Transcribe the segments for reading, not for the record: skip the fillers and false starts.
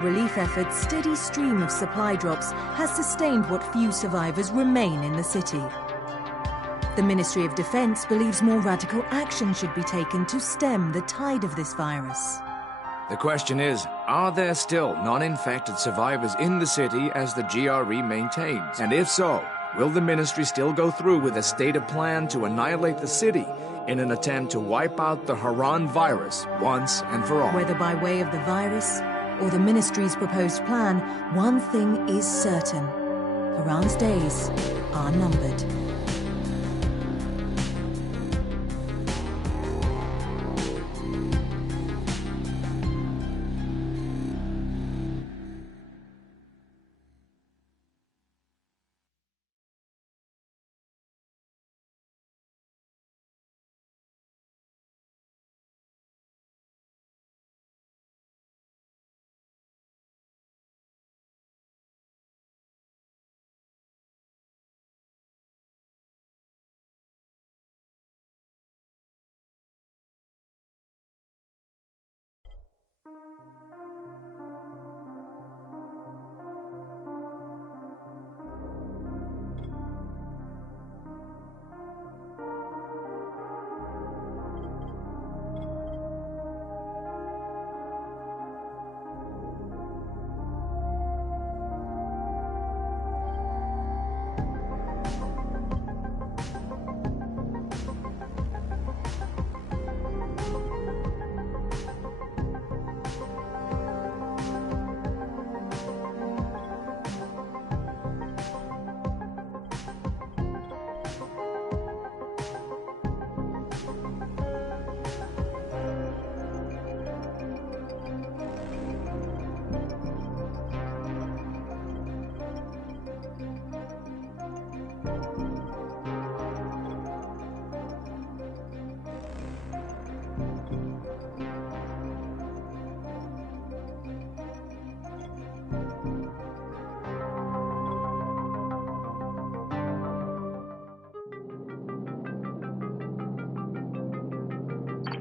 Relief efforts' steady stream of supply drops has sustained what few survivors remain in the city. The Ministry of Defense believes more radical action should be taken to stem the tide of this virus. The question is, are there still non-infected survivors in the city as the GRE maintains? And if so, will the ministry still go through with a stated plan to annihilate the city in an attempt to wipe out the Haran virus once and for all? Whether by way of the virus or the ministry's proposed plan, one thing is certain. Haran's days are numbered.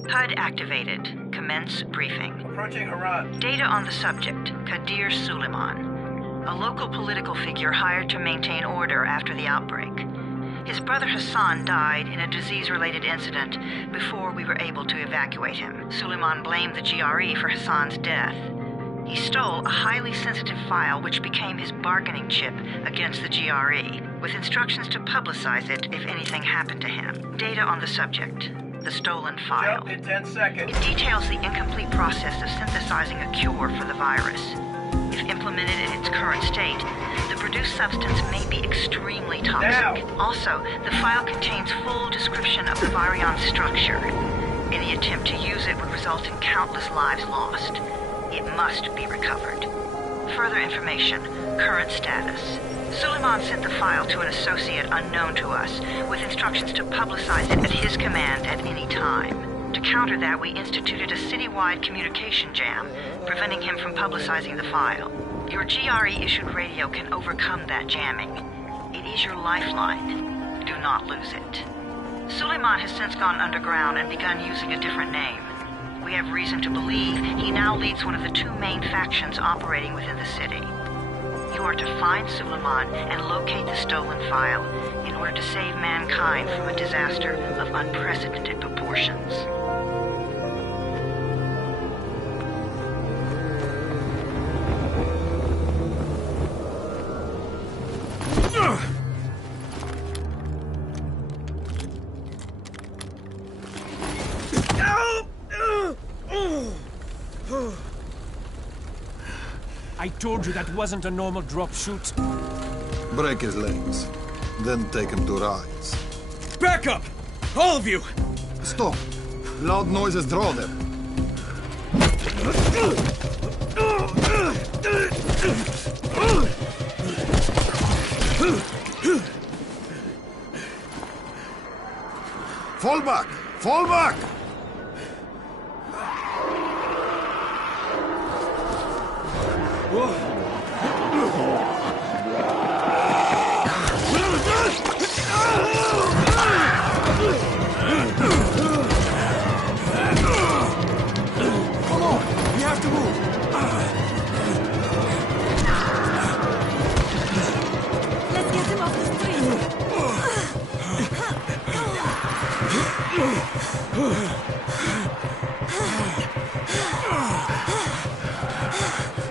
HUD activated. Commence briefing. Approaching Haran. Data on the subject, Kadir Suleiman, a local political figure hired to maintain order after the outbreak. His brother Hassan died in a disease-related incident before we were able to evacuate him. Suleiman blamed the GRE for Hassan's death. He stole a highly sensitive file which became his bargaining chip against the GRE, with instructions to publicize it if anything happened to him. Data on the subject. The stolen file. Jump in 10 seconds. It details the incomplete process of synthesizing a cure for the virus. If implemented in its current state, the produced substance may be extremely toxic. Now. Also, the file contains full description of the virion's structure. Any attempt to use it would result in countless lives lost. It must be recovered. Further information, current status. Suleiman sent the file to an associate unknown to us, with instructions to publicize it at his command at any time. To counter that, we instituted a citywide communication jam, preventing him from publicizing the file. Your GRE-issued radio can overcome that jamming. It is your lifeline. Do not lose it. Suleiman has since gone underground and begun using a different name. We have reason to believe he now leads one of the two main factions operating within the city. You are to find Suleiman and locate the stolen file in order to save mankind from a disaster of unprecedented proportions. I told you that wasn't a normal drop shoot. Break his legs, then take him to rides. Back up! All of you! Stop! Loud noises draw them. Fall back! Fall back! Come on! We have to move!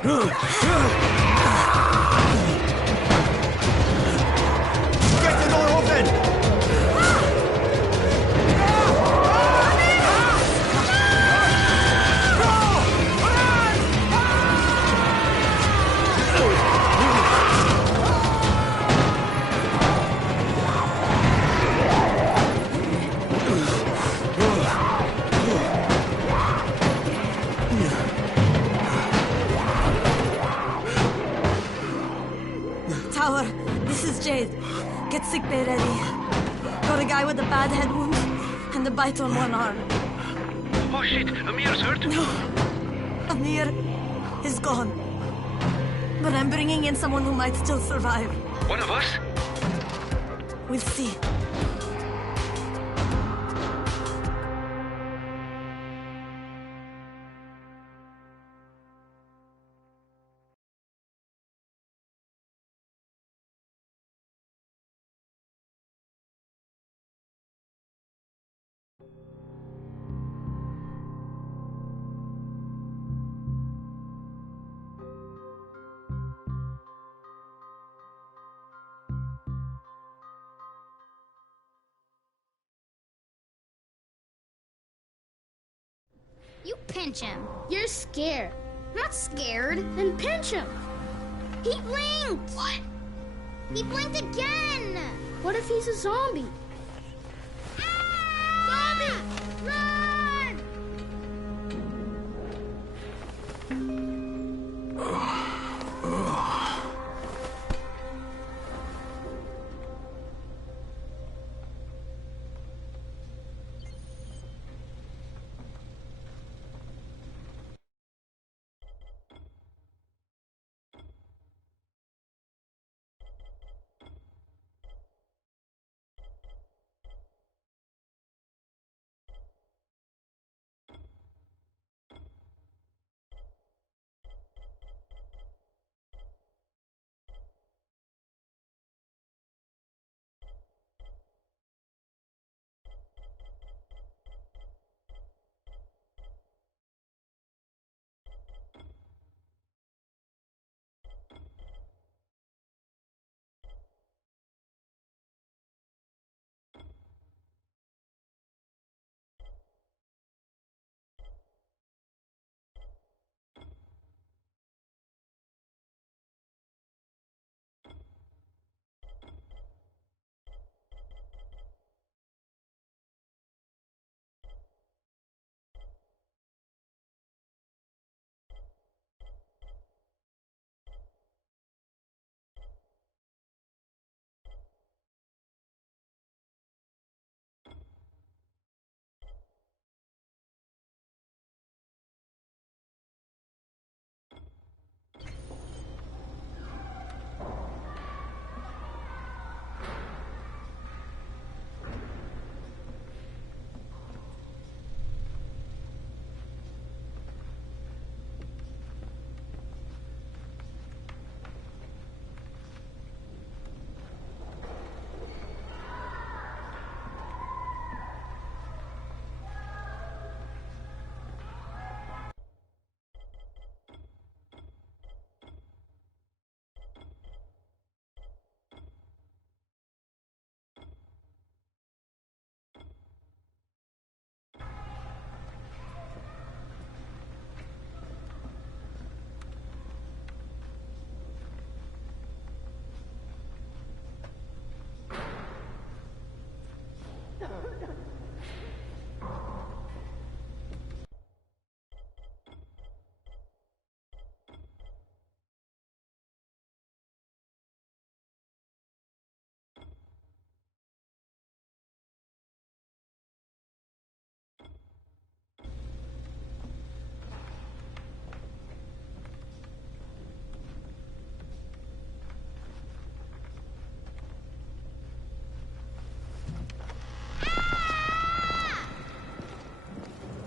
Get the door open! Tower, this is Jade. Get sickbay ready. Got a guy with a bad head wound and a bite on one arm. Oh shit, Amir's hurt? No, Amir is gone. But I'm bringing in someone who might still survive. One of us? We'll see. You pinch him. You're scared. I'm not scared. Then pinch him. He blinked! What? He blinked again! What if he's a zombie? Ah! Zombie! Run!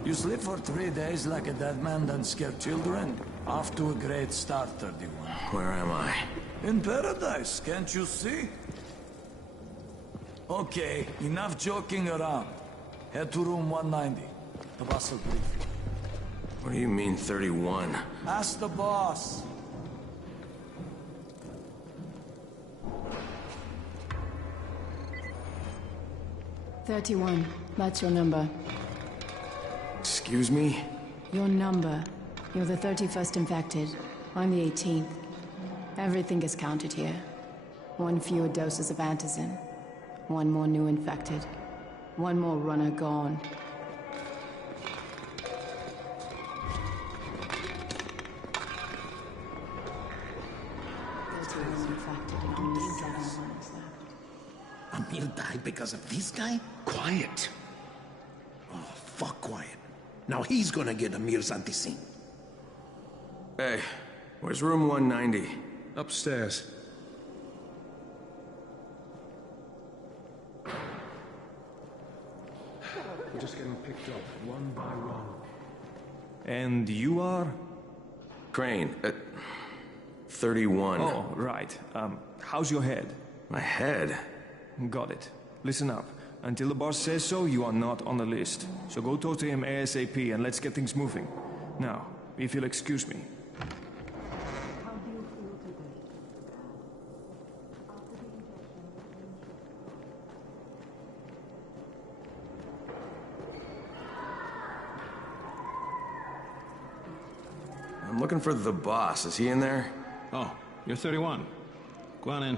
You sleep for 3 days like a dead man, then scare children? Off to a great start, 31. Where am I? In paradise, can't you see? Okay, enough joking around. Head to room 190. The boss will brief you. What do you mean, 31? Ask the boss. "31. That's your number. Excuse me? Your number. You're the 31st infected. I'm the 18th. Everything is counted here. 1 fewer doses of antizin. 1 more new infected. 1 more runner gone. Amir died because of this guy? Quiet. Oh, fuck quiet. Now he's gonna get Amir's anti-scene. Hey, where's room 190? Upstairs. We're just getting picked up, one by one. And you are? Crane, 31. Oh, right. How's your head? My head? Got it. Listen up. Until the boss says so, you are not on the list. So go talk to him ASAP and let's get things moving. Now, if you'll excuse me. I'm looking for the boss. Is he in there? Oh, you're 31. Go on in.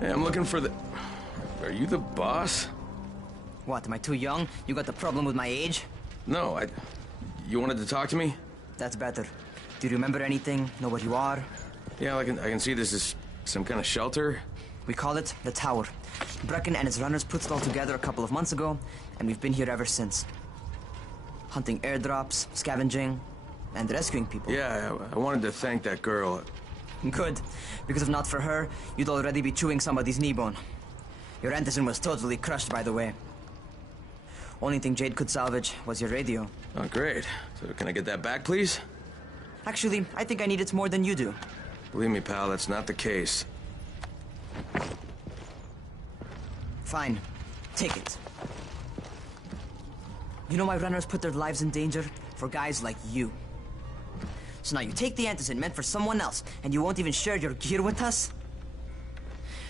Hey, I'm looking for the... Are you the boss? What, am I too young? You got the problem with my age? No, You wanted to talk to me? That's better. Do you remember anything? Know what you are? Yeah, I can see this is some kind of shelter. We call it the Tower. Brecken and his runners put it all together a couple of months ago, and we've been here ever since. Hunting airdrops, scavenging, and rescuing people. Yeah, I wanted to thank that girl. Good, because if not for her, you'd already be chewing somebody's knee bone. Your antizin was totally crushed, by the way. Only thing Jade could salvage was your radio. Oh, great. So can I get that back, please? Actually, I think I need it more than you do. Believe me, pal, that's not the case. Fine. Take it. You know why runners put their lives in danger? For guys like you. So now you take the antizin meant for someone else, and you won't even share your gear with us?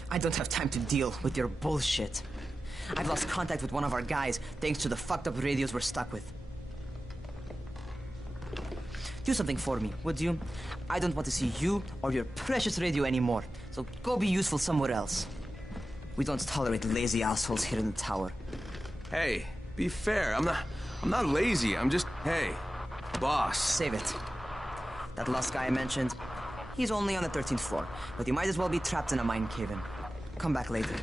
I don't have time to deal with your bullshit. I've lost contact with one of our guys, thanks to the fucked up radios we're stuck with. Do something for me, would you? I don't want to see you or your precious radio anymore, so go be useful somewhere else. We don't tolerate lazy assholes here in the tower. Hey, be fair. I'm not lazy. I'm just, hey, boss. Save it. That last guy I mentioned, he's only on the 13th floor, but he might as well be trapped in a mine cave-in. Come back later.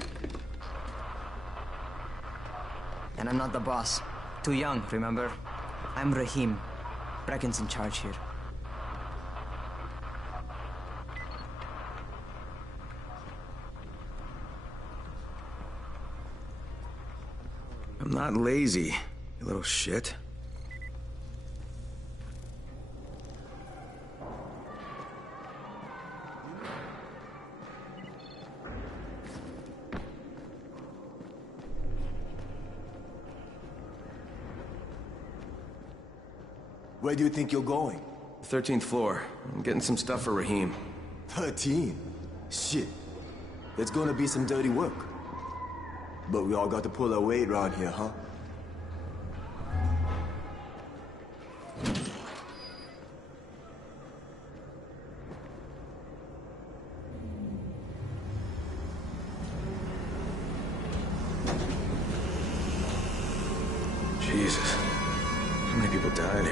And I'm not the boss. Too young, remember? I'm Rahim. Brecken's in charge here. I'm not lazy, you little shit. Where do you think you're going? 13th floor. I'm getting some stuff for Rahim. 13? Shit. There's gonna be some dirty work. But we all got to pull our weight around here, huh? Jesus. How many people died?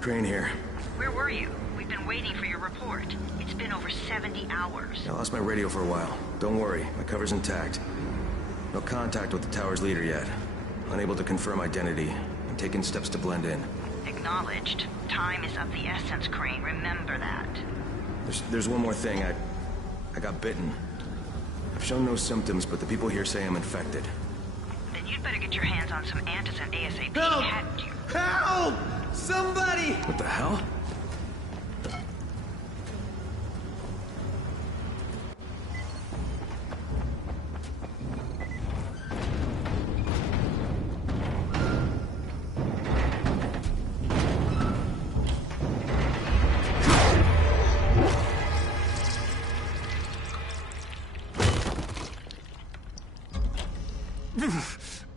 Crane here. Where were you? We've been waiting for your report. It's been over 70 hours. I lost my radio for a while. Don't worry, my cover's intact. No contact with the tower's leader yet. Unable to confirm identity. I'm taking steps to blend in. Acknowledged. Time is of the essence, Crane. Remember that. There's one more thing. I got bitten. I've shown no symptoms, but the people here say I'm infected. Then you'd better get your hands on some antizin ASAP. Help! Hadn't you? Help! Somebody! What the hell?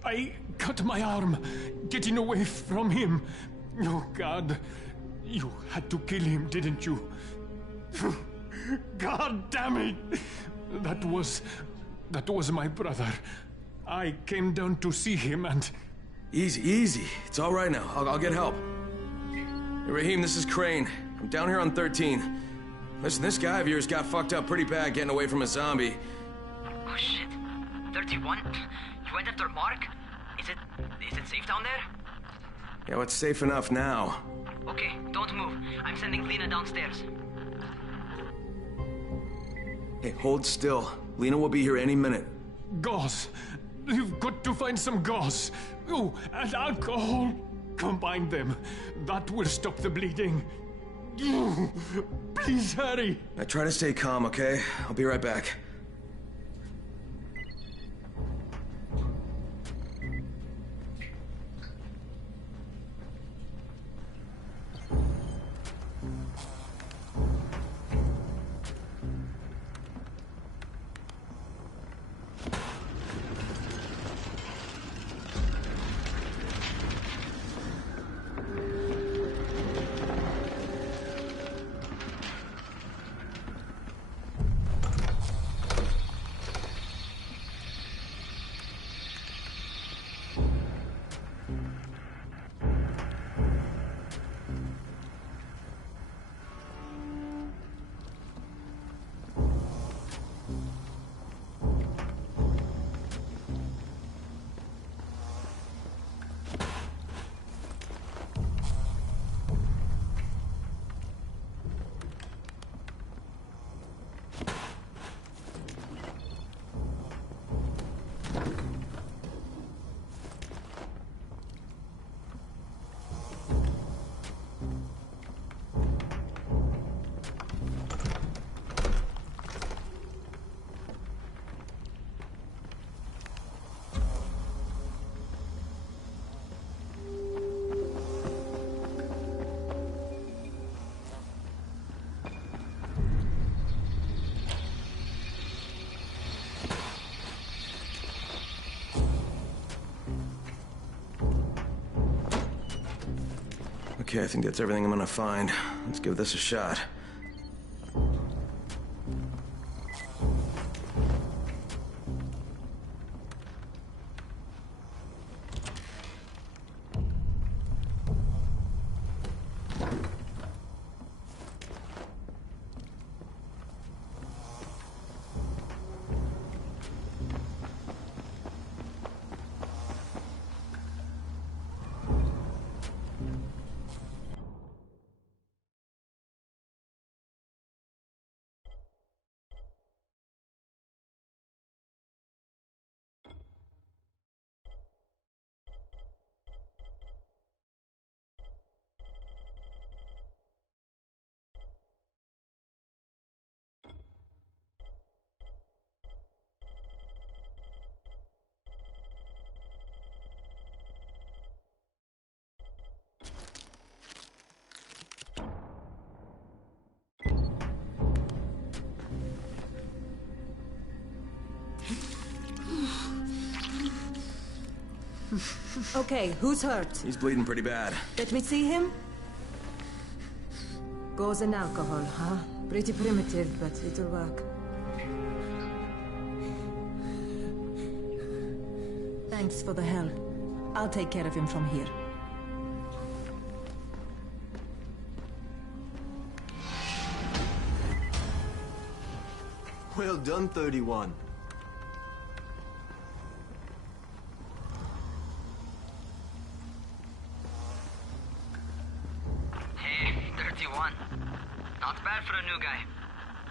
I cut my arm, getting away from him. Oh, God. You had to kill him, didn't you? God damn it! That was my brother. I came down to see him and... Easy. It's all right now. I'll get help. Hey, Raheem, this is Crane. I'm down here on 13. Listen, this guy of yours got fucked up pretty bad getting away from a zombie. Oh, shit. 31? You went after Mark? Is it safe down there? Yeah, well, it's safe enough now. Okay, don't move. I'm sending Lena downstairs. Hey, hold still. Lena will be here any minute. Gauze. You've got to find some gauze. Oh, and alcohol. Combine them. That will stop the bleeding. Please hurry. Now try to stay calm, okay? I'll be right back. Okay, I think that's everything I'm gonna find. Let's give this a shot. Okay, who's hurt? He's bleeding pretty bad. Let me see him. Gauze and alcohol, huh? Pretty primitive, but it'll work. Thanks for the help. I'll take care of him from here. Well done, 31. Hey, 31. Not bad for a new guy.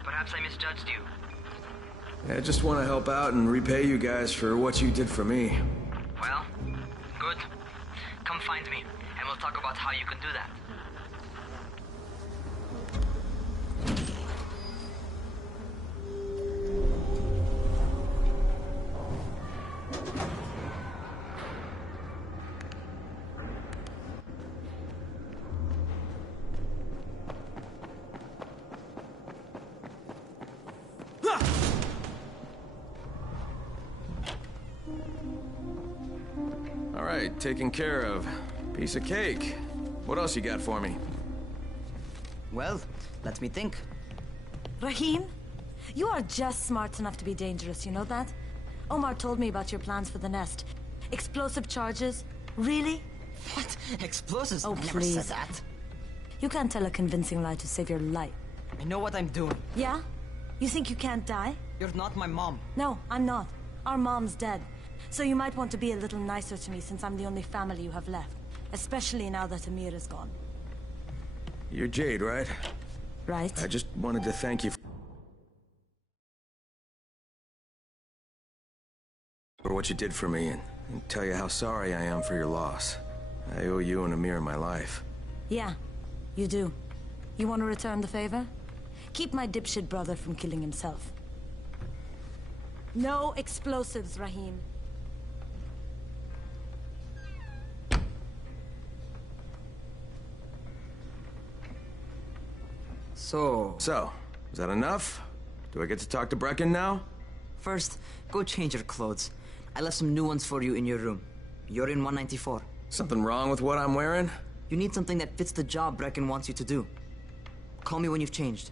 Perhaps I misjudged you. I just want to help out and repay you guys for what you did for me. Well, good. Come find me, and we'll talk about how you can do that. All right, taken care of. Piece of cake. What else you got for me? Well, let me think. Rahim, you are just smart enough to be dangerous, you know that? Omar told me about your plans for the nest. Explosive charges? Really? What? Explosives? Oh, I never please. said that. You can't tell a convincing lie to save your life. I know what I'm doing. Yeah? You think you can't die? You're not my mom. No, I'm not. Our mom's dead. So you might want to be a little nicer to me since I'm the only family you have left. Especially now that Amir is gone. You're Jade, right? Right. I just wanted to thank you for what you did for me and tell you how sorry I am for your loss. I owe you and Amir my life. Yeah, you do. You want to return the favor? Keep my dipshit brother from killing himself. No explosives, Rahim. So, is that enough? Do I get to talk to Brecken now? First, go change your clothes. I left some new ones for you in your room. You're in 194. Something wrong with what I'm wearing? You need something that fits the job Brecken wants you to do. Call me when you've changed.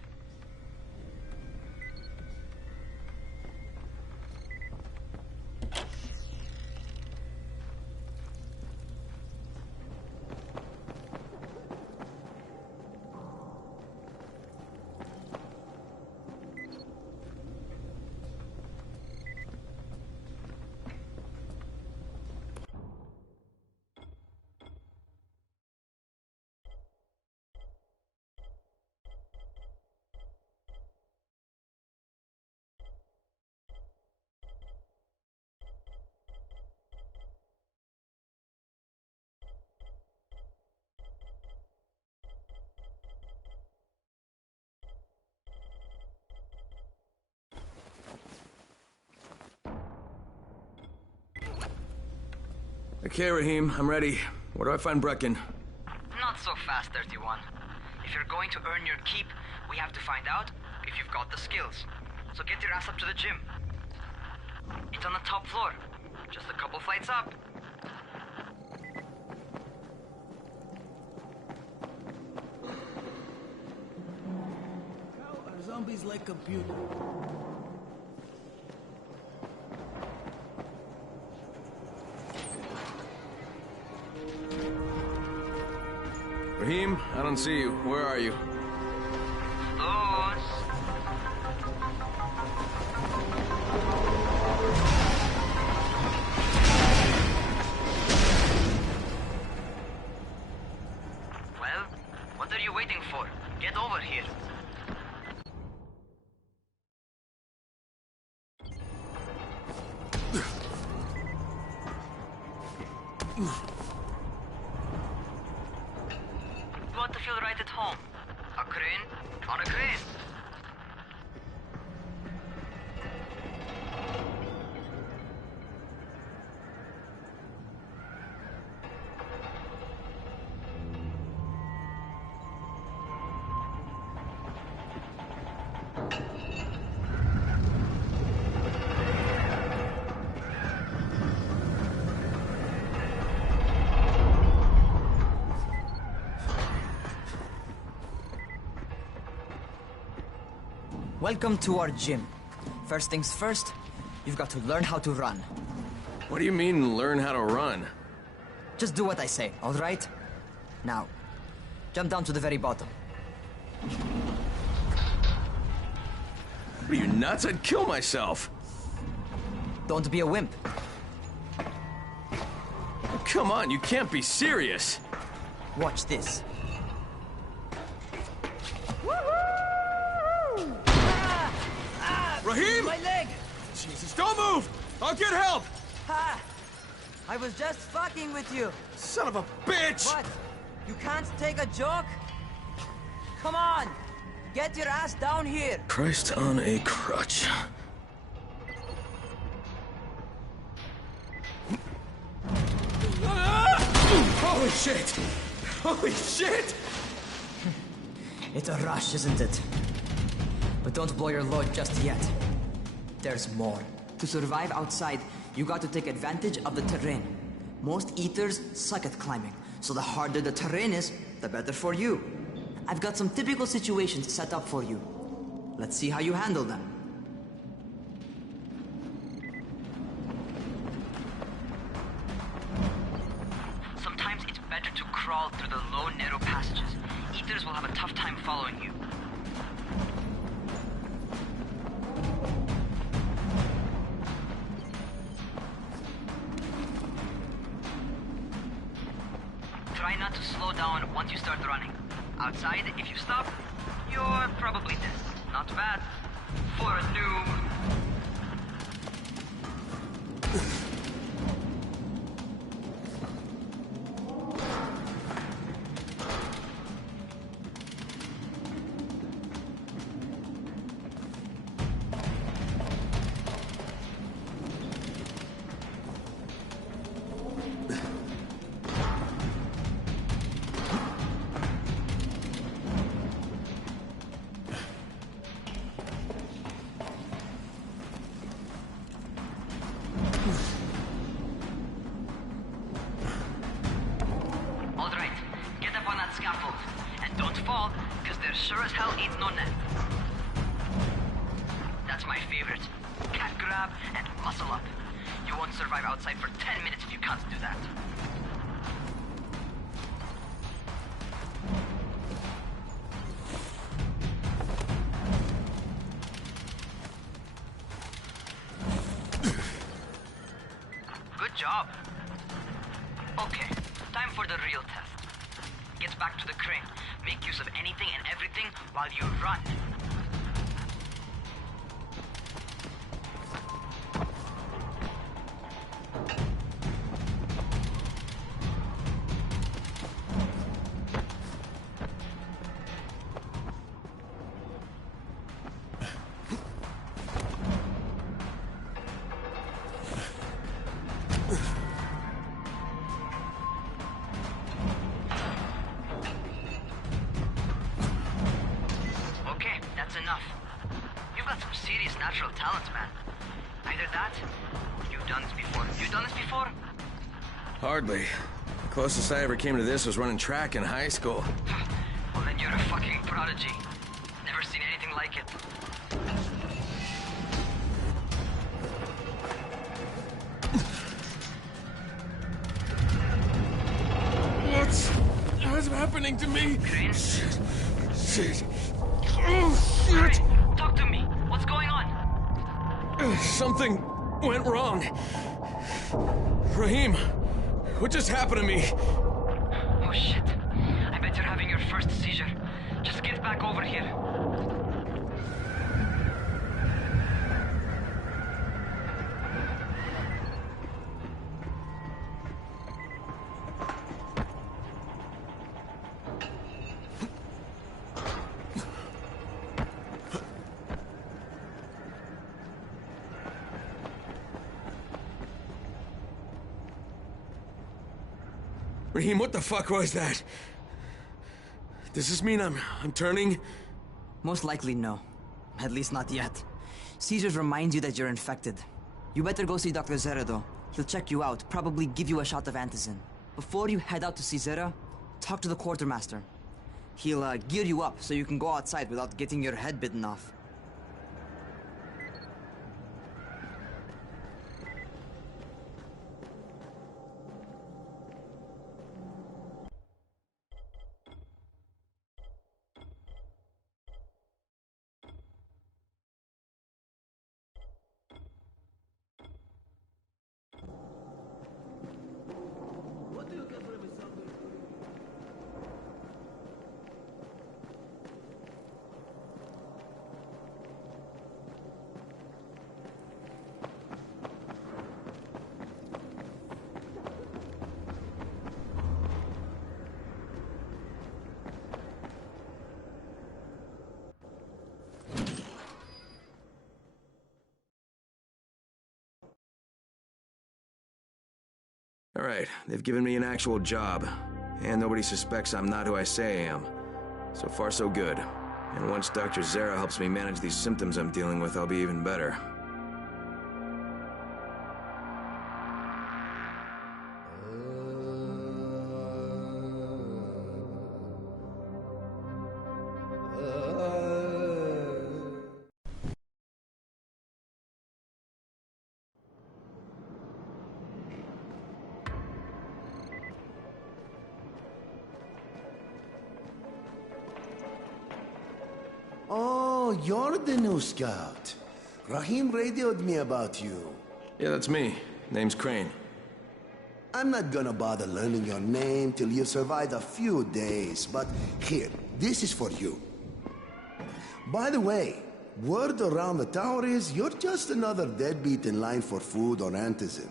Okay, Rahim, I'm ready. Where do I find Brecken? Not so fast, 31. If you're going to earn your keep, we have to find out if you've got the skills. So get your ass up to the gym. It's on the top floor. Just a couple flights up. How are zombies like computers? Rahim, I don't see you. Where are you? Well, what are you waiting for? Get over here. You want to feel right at home. A crane on a crane. Welcome to our gym. First things first, you've got to learn how to run. What do you mean, learn how to run? Just do what I say, all right? Now, jump down to the very bottom. What are you, nuts? I'd kill myself. Don't be a wimp. Oh, come on, you can't be serious. Watch this. Rahim! My leg! Jesus, don't move! I'll get help! Ha! I was just fucking with you. Son of a bitch! What? You can't take a joke? Come on! Get your ass down here! Christ on a crutch. Holy shit! Holy shit! It's a rush, isn't it? But don't blow your load just yet. There's more. To survive outside, you got to take advantage of the terrain. Most eaters suck at climbing, so the harder the terrain is, the better for you. I've got some typical situations set up for you. Let's see how you handle them. Sometimes it's better to crawl through the low, narrow passages. Eaters will have a tough time following you. Try not to slow down once you start running. Outside, if you stop, you're probably dead. Not bad. For a noob. Scaffold. And don't fall, because there sure as hell ain't no net. That's my favorite. Cat grab and muscle up. You won't survive outside for 10 minutes if you can't do that. Good job. Okay, time for the real test. Get back to the crane. Make use of anything and everything while you run. Enough. You've got some serious natural talent, man. Either that, or you've done this before. You done this before? Hardly. The closest I ever came to this was running track in high school. Well, then you're a fucking prodigy. Never seen anything like it. What's happening to me? Crane? Shit. Oh, shit! Hey, talk to me. What's going on? Something went wrong. Rahim, what just happened to me? Oh, shit. I bet you're having your first seizure. Just get back over here. Rahim, what the fuck was that? Does this mean I'm turning? Most likely no. At least not yet. Seizures remind you that you're infected. You better go see Dr. Zera though. He'll check you out, probably give you a shot of antizin. Before you head out to see Zera, talk to the quartermaster. He'll gear you up so you can go outside without getting your head bitten off. Alright, they've given me an actual job. And nobody suspects I'm not who I say I am. So far, so good. And once Dr. Zara helps me manage these symptoms I'm dealing with, I'll be even better. Oh, you're the new scout. Rahim radioed me about you. Yeah, that's me. Name's Crane. I'm not gonna bother learning your name till you've survived a few days, but here, this is for you. By the way, word around the tower is you're just another deadbeat in line for food or antizin.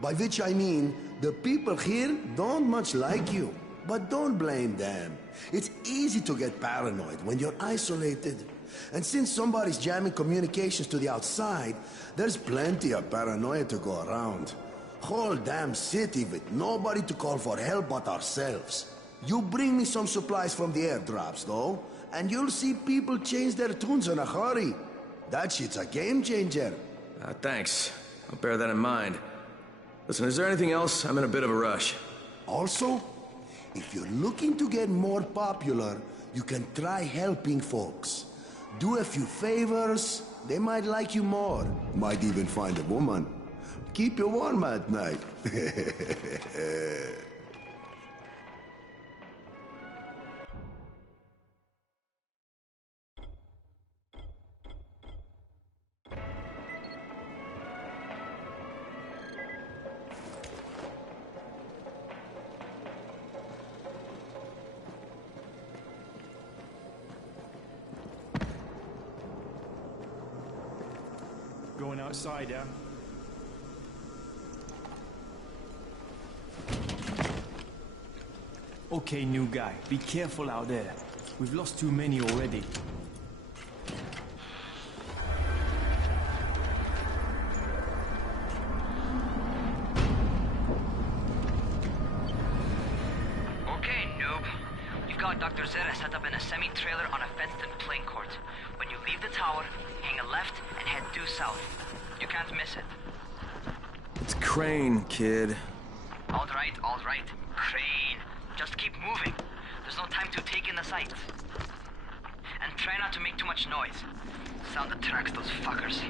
By which I mean, the people here don't much like you. But don't blame them. It's easy to get paranoid when you're isolated. And since somebody's jamming communications to the outside, there's plenty of paranoia to go around. Whole damn city with nobody to call for help but ourselves. You bring me some supplies from the airdrops, though, and you'll see people change their tunes in a hurry. That shit's a game changer. Thanks. I'll bear that in mind. Listen, is there anything else? I'm in a bit of a rush. Also, if you're looking to get more popular, you can try helping folks. Do a few favors, they might like you more. Might even find a woman. Keep you warm at night. Going outside, yeah? Okay, new guy. Be careful out there. We've lost too many already. Okay, noob. You've got Dr. Zara set up in a semi-trailer on a fenced-in playing court. When you leave the tower, hang a left and head due south. You can't miss it. It's Crane, kid. All right. Crane. Just keep moving. There's no time to take in the sights. And try not to make too much noise. Sound attracts those fuckers.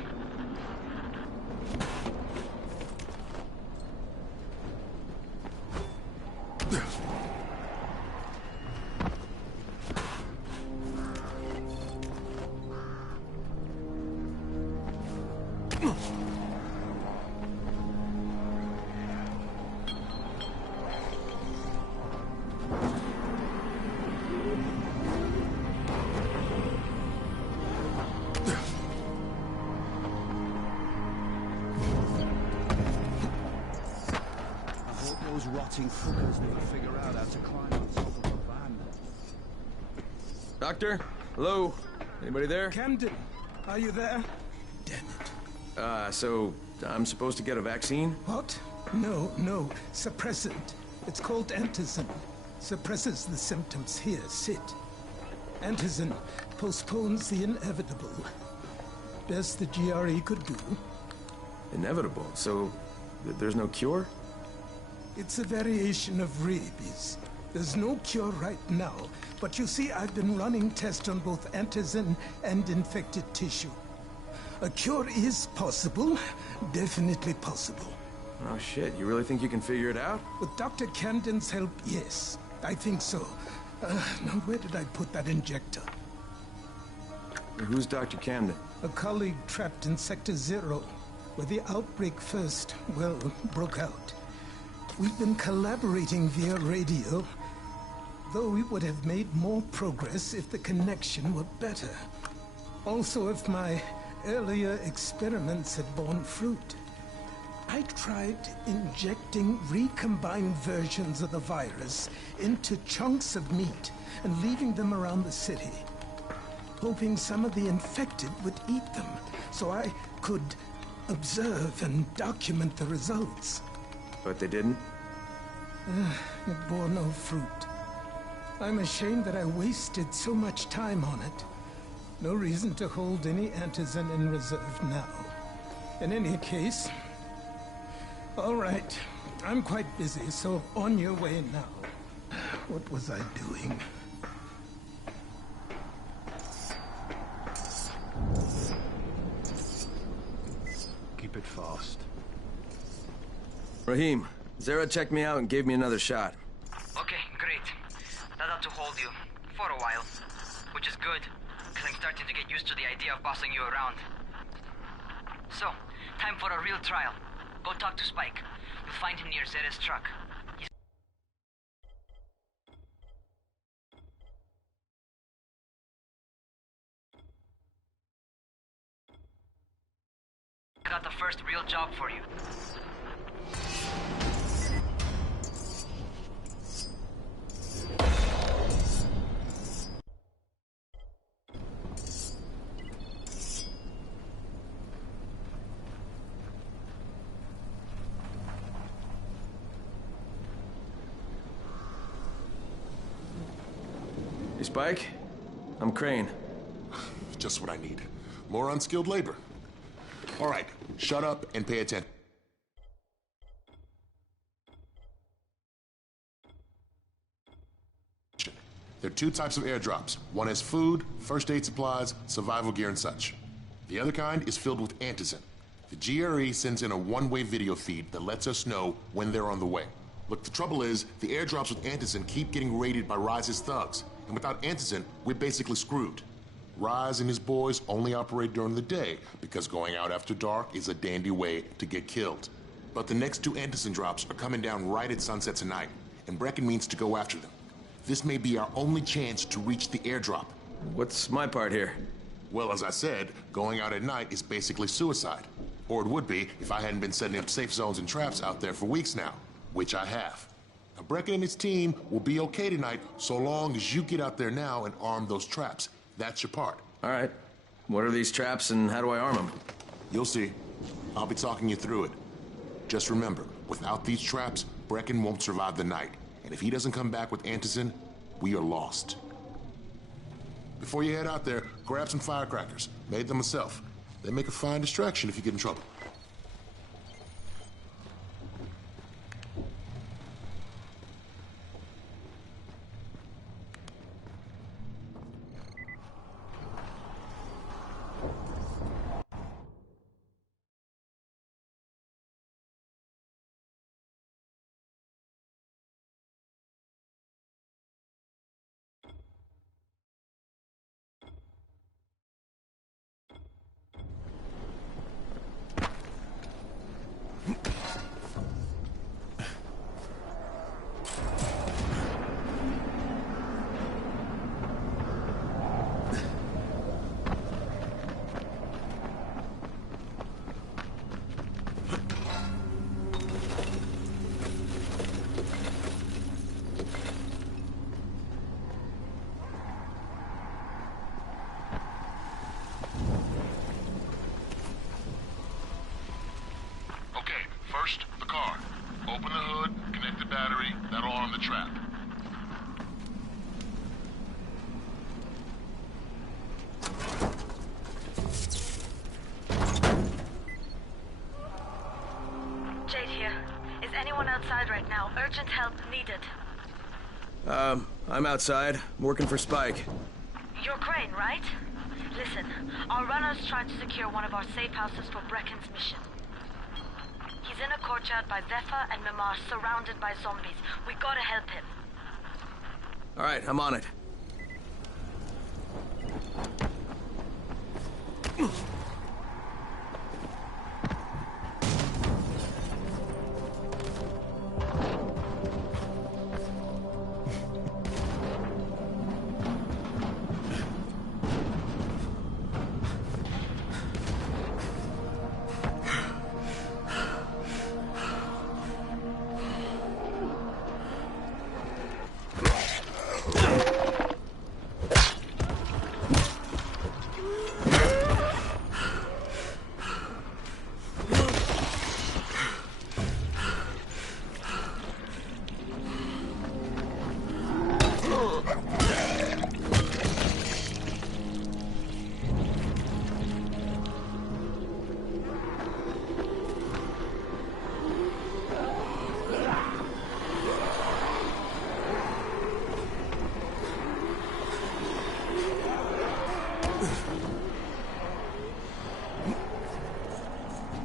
Those rotting fuckers need to figure out how to climb on top of a van. Doctor? Hello? Anybody there? Camden, are you there? So I'm supposed to get a vaccine? What? No. Suppressant. It's called antizin. Suppresses the symptoms. Here, sit. Antizin postpones the inevitable. Best the GRE could do. Inevitable? So there's no cure? It's a variation of rabies. There's no cure right now, but you see, I've been running tests on both antizin and infected tissue. A cure is possible, definitely possible. Oh shit, you really think you can figure it out? With Dr. Camden's help, yes. I think so. Now where did I put that injector? Who's Dr. Camden? A colleague trapped in Sector 0, where the outbreak first, well, broke out. We've been collaborating via radio, though we would have made more progress if the connection were better. Also, if my earlier experiments had borne fruit. I tried injecting recombined versions of the virus into chunks of meat and leaving them around the city, hoping some of the infected would eat them so I could observe and document the results. But they didn't? It bore no fruit. I'm ashamed that I wasted so much time on it. No reason to hold any antizin in reserve now. In any case... All right. I'm quite busy, so on your way now. What was I doing? Keep it fast. Rahim, Zara checked me out and gave me another shot. Okay, great. That ought to hold you. For a while. Which is good, because I'm starting to get used to the idea of bossing you around. So, time for a real trial. Go talk to Spike. You'll find him near Zera's truck. He's got the first real job for you. Hey, Spike? I'm Crane. Just what I need. More unskilled labor. All right, shut up and pay attention. There are two types of airdrops. One has food, first aid supplies, survival gear, and such. The other kind is filled with antizin. The GRE sends in a one-way video feed that lets us know when they're on the way. Look, the trouble is, the airdrops with antizin keep getting raided by Rise's thugs, and without antizin, we're basically screwed. Rise and his boys only operate during the day, because going out after dark is a dandy way to get killed. But the next two antizin drops are coming down right at sunset tonight, and Brecken means to go after them. This may be our only chance to reach the airdrop. What's my part here? Well, as I said, going out at night is basically suicide. Or it would be if I hadn't been setting up safe zones and traps out there for weeks now, which I have. Now, Brecken and his team will be okay tonight so long as you get out there now and arm those traps. That's your part. All right. What are these traps and how do I arm them? You'll see. I'll be talking you through it. Just remember, without these traps, Brecken won't survive the night. And if he doesn't come back with antizin, we are lost. Before you head out there, grab some firecrackers. Made them myself. They make a fine distraction if you get in trouble. First, the car. Open the hood, connect the battery, that'll arm the trap. Jade here. Is anyone outside right now? Urgent help needed. I'm outside, working for Spike. You're Crane, right? Listen, our runner's trying to secure one of our safe houses for Brecken's mission. He's in a courtyard by Vefa and Mimar, surrounded by zombies. We gotta help him. All right, I'm on it.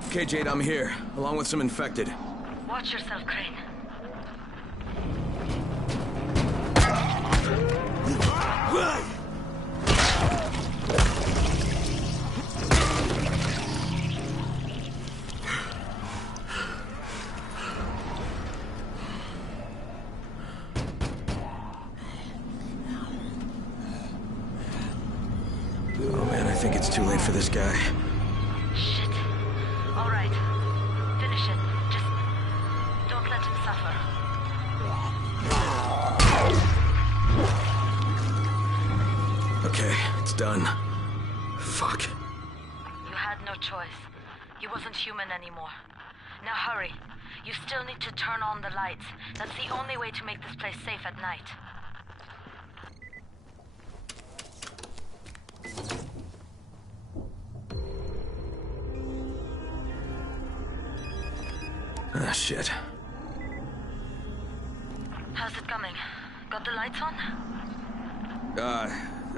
Okay, Jade, I'm here, along with some infected. Watch yourself, Crane. Oh man, I think it's too late for this guy. Shit. All right. Finish it. Just don't let him suffer. Okay, it's done. Fuck. You had no choice. He wasn't human anymore. Now hurry. You still need to turn on the lights. That's the only way to make this place safe at night. Ah, shit. How's it coming? Got the lights on?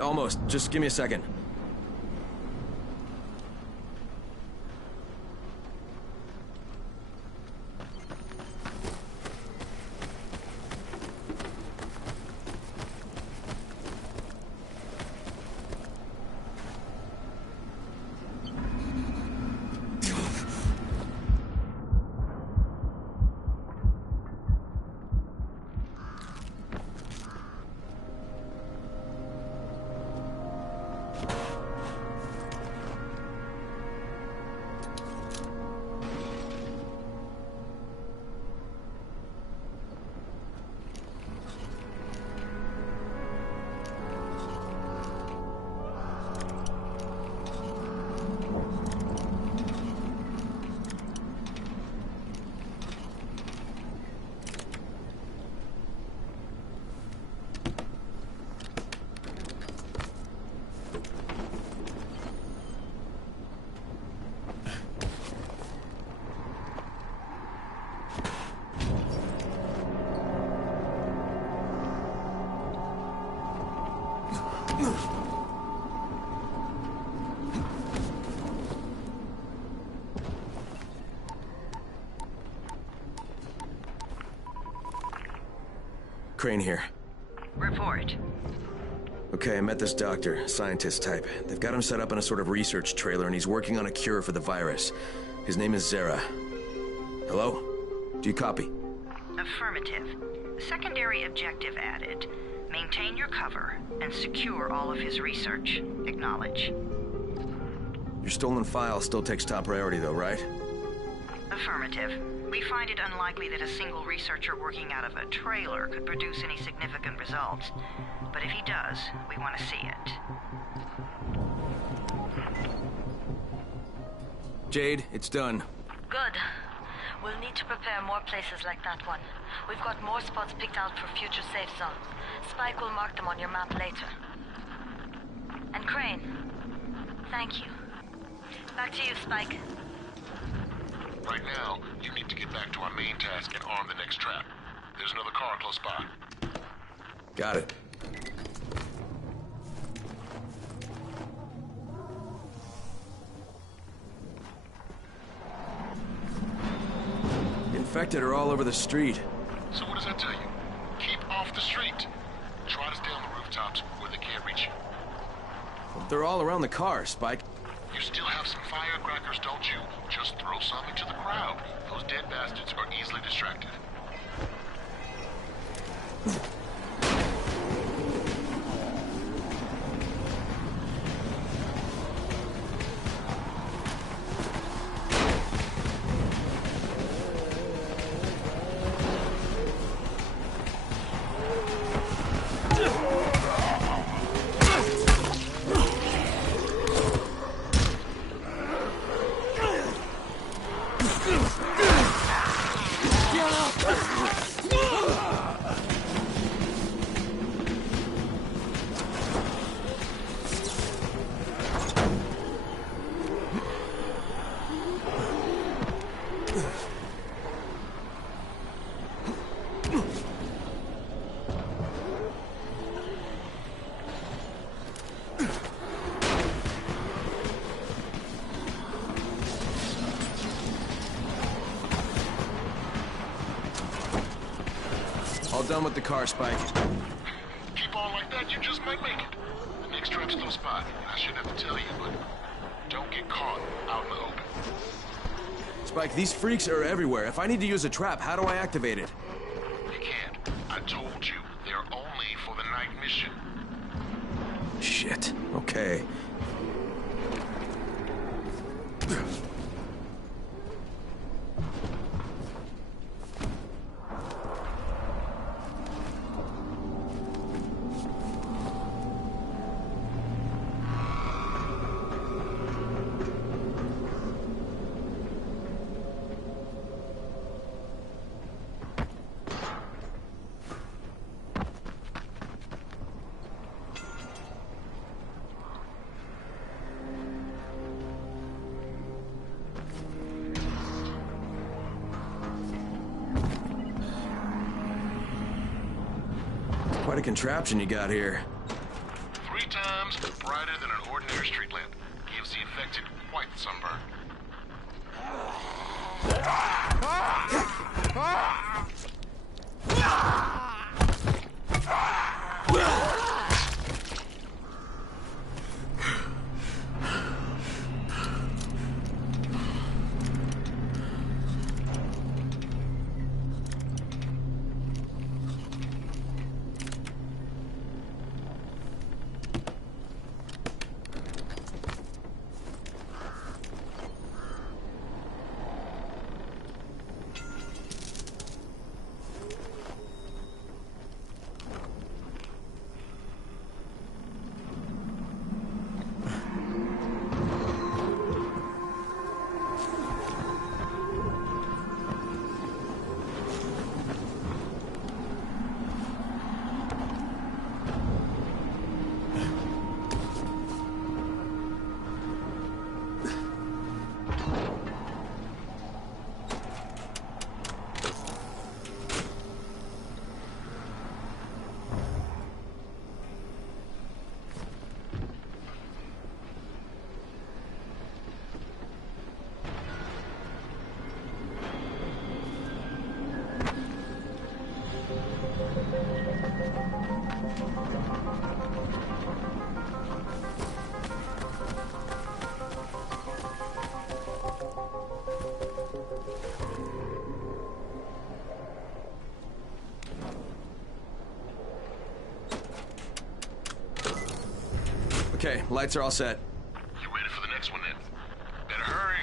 Almost. Just give me a second. Crane here. Report. Okay, I met this doctor, scientist type. They've got him set up in a sort of research trailer, and he's working on a cure for the virus. His name is Zera. Hello? Do you copy? Affirmative. Secondary objective added. Maintain your cover and secure all of his research. Acknowledge. Your stolen file still takes top priority, though, right? Affirmative. We find it unlikely that a single researcher working out of a trailer could produce any significant results. But if he does, we want to see it. Jade, it's done. Good. We'll need to prepare more places like that one. We've got more spots picked out for future safe zones. Spike will mark them on your map later. And Crane, thank you. Back to you, Spike. Right now, you need to get back to our main task and arm the next trap. There's another car close by. Got it. Infected are all over the street. So what does that tell you? Keep off the street. Try to stay on the rooftops where they can't reach you. They're all around the car, Spike. You still have some firecrackers, don't you? Just throw some into the crowd. Those dead bastards are easily distracted. done with the car, Spike. Keep on like that, you just might make it. The next trap's close by. I shouldn't have to tell you, but don't get caught out in the open. Spike, these freaks are everywhere. If I need to use a trap, how do I activate it? You can't. I told you, they're only for the night mission. Shit. Okay. Quite a contraption you got here. 3 times brighter than an ordinary street lamp. Gives the infected quite the sunburn. Okay, lights are all set. You ready for the next one then? Better hurry.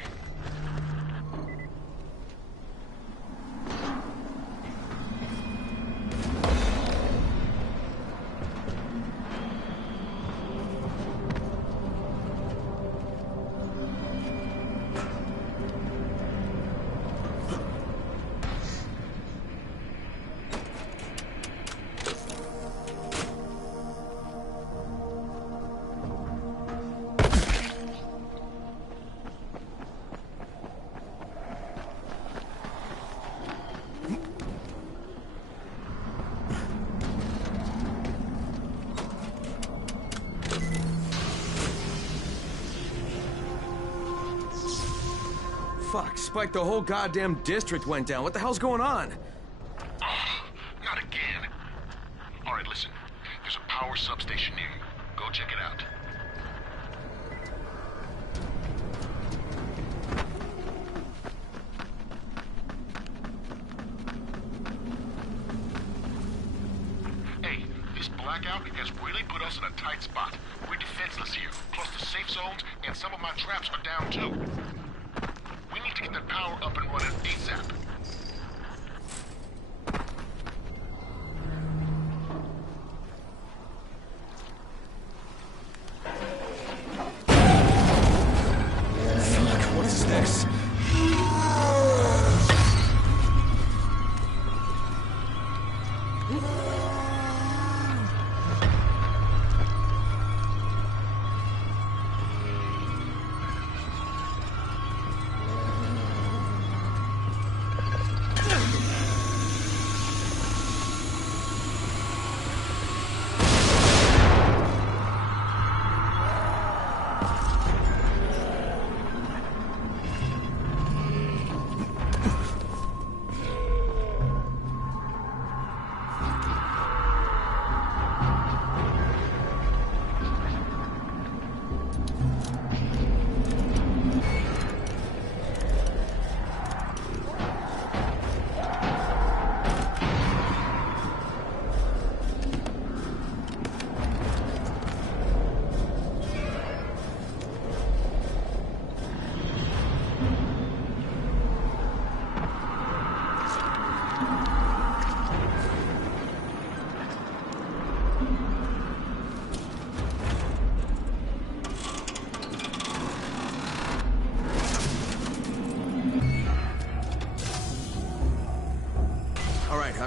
Fuck, Spike, the whole goddamn district went down. What the hell's going on? Oh, not again. All right, listen. There's a power substation near you. Go check it out. Hey, this blackout has really put us in a tight spot. We're defenseless here, close to safe zones, and some of my traps are down too. We need to get that power up and running ASAP. Fuck, what is this?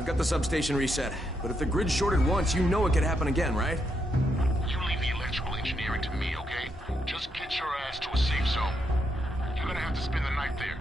I've got the substation reset. But if the grid shorted once, you know it could happen again, right? You leave the electrical engineering to me, okay? Just get your ass to a safe zone. You're gonna have to spend the night there.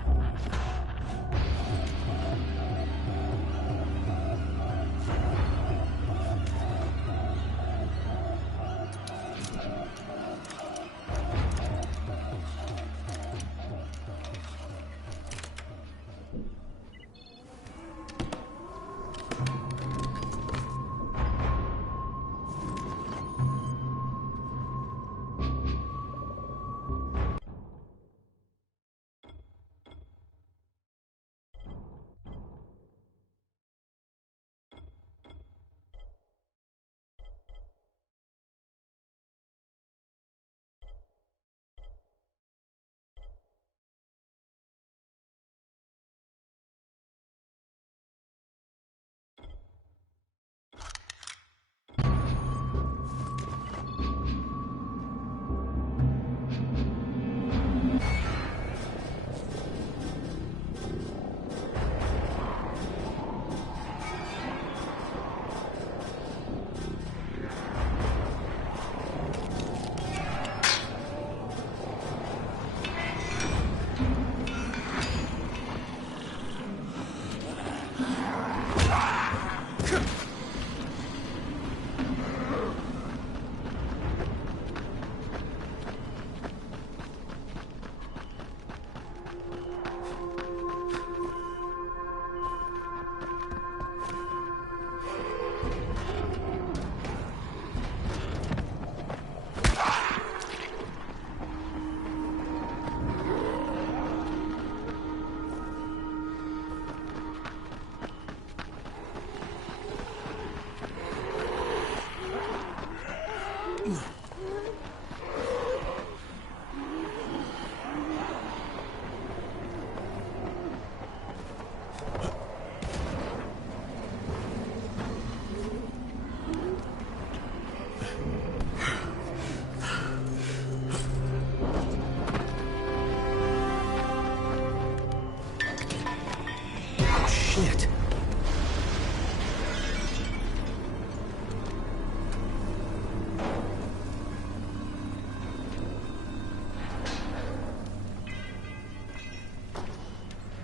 Shit.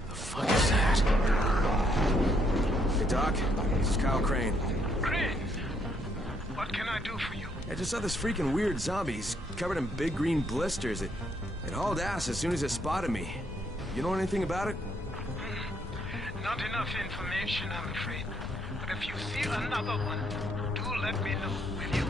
The fuck is that? Hey, Doc. This is Kyle Crane. Crane, what can I do for you? I just saw this freaking weird zombie. He's covered in big green blisters. It hauled ass as soon as it spotted me. You know anything about it? Not enough information, I'm afraid. But if you see another one, do let me know, will you?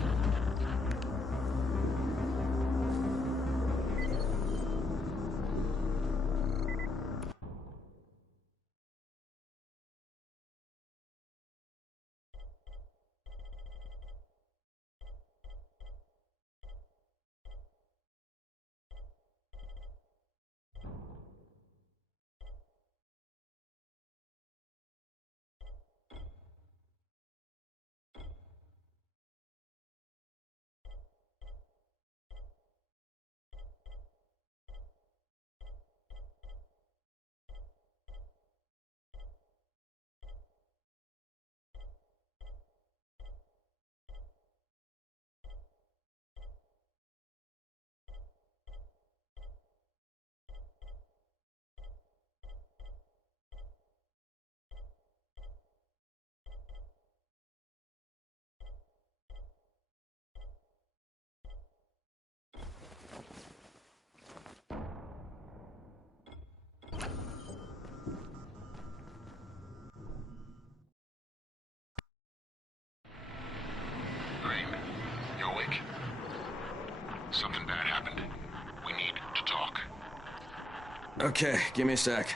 Something bad happened. We need to talk. Okay, give me a sec.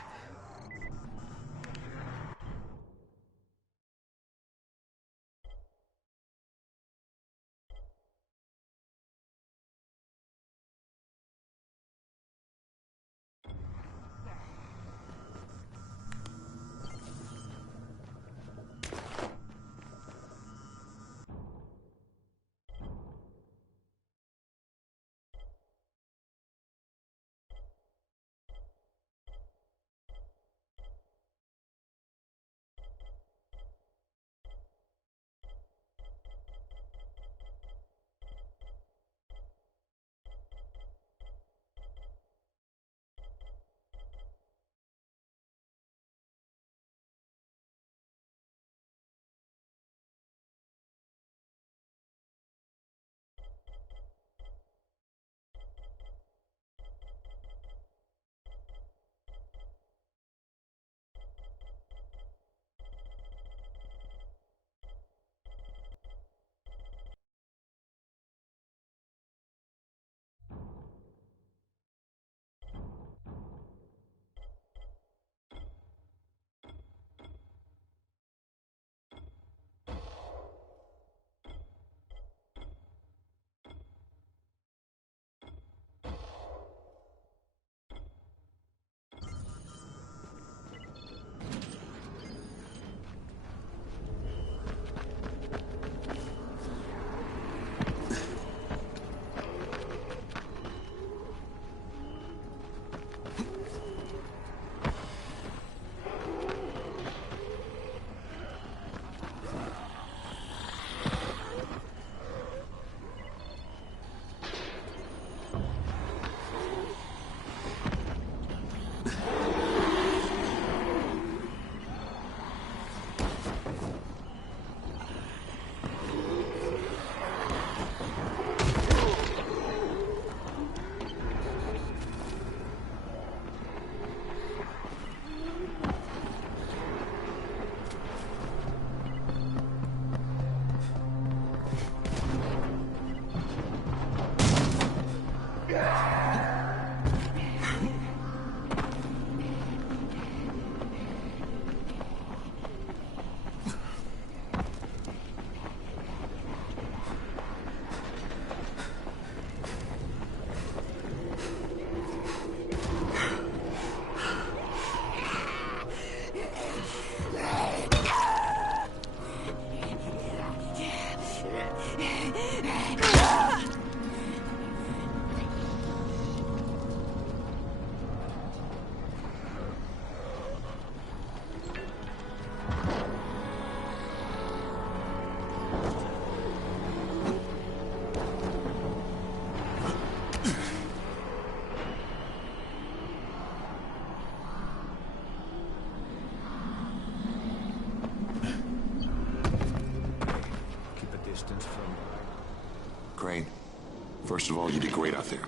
First of all, you did great out there.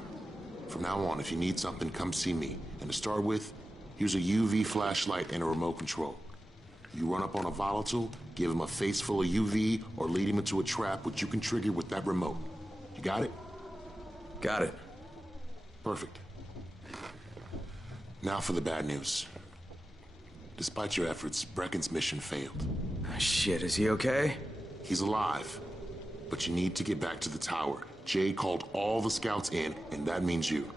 From now on, if you need something, come see me. And to start with, here's a UV flashlight and a remote control. You run up on a volatile, give him a face full of UV, or lead him into a trap which you can trigger with that remote. You got it? Got it. Perfect. Now for the bad news. Despite your efforts, Brecken's mission failed. Shit, is he okay? He's alive. But you need to get back to the tower. Jade called all the scouts in, and that means you.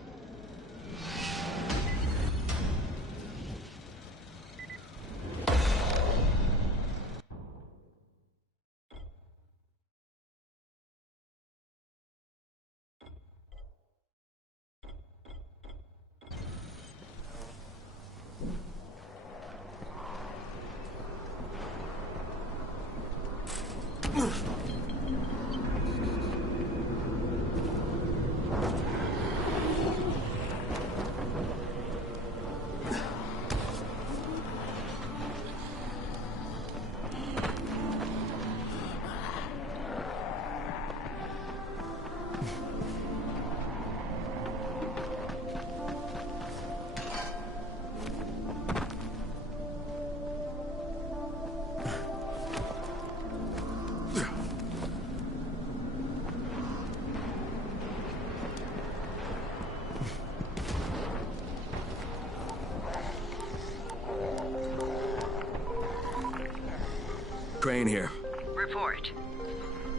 Crane here. Report.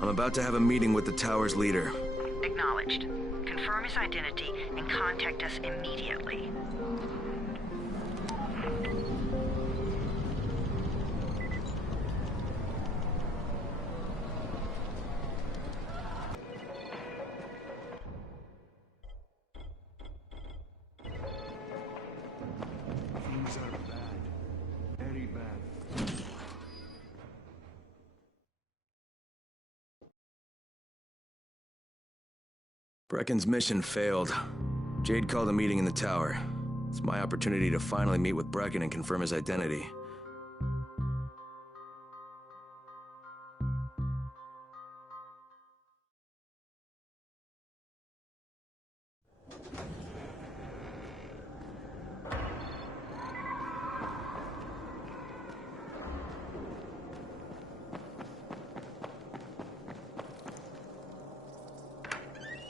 I'm about to have a meeting with the tower's leader. Acknowledged. Confirm his identity and contact us immediately. Things are bad. Very bad. Brecken's mission failed. Jade called a meeting in the tower. It's my opportunity to finally meet with Brecken and confirm his identity.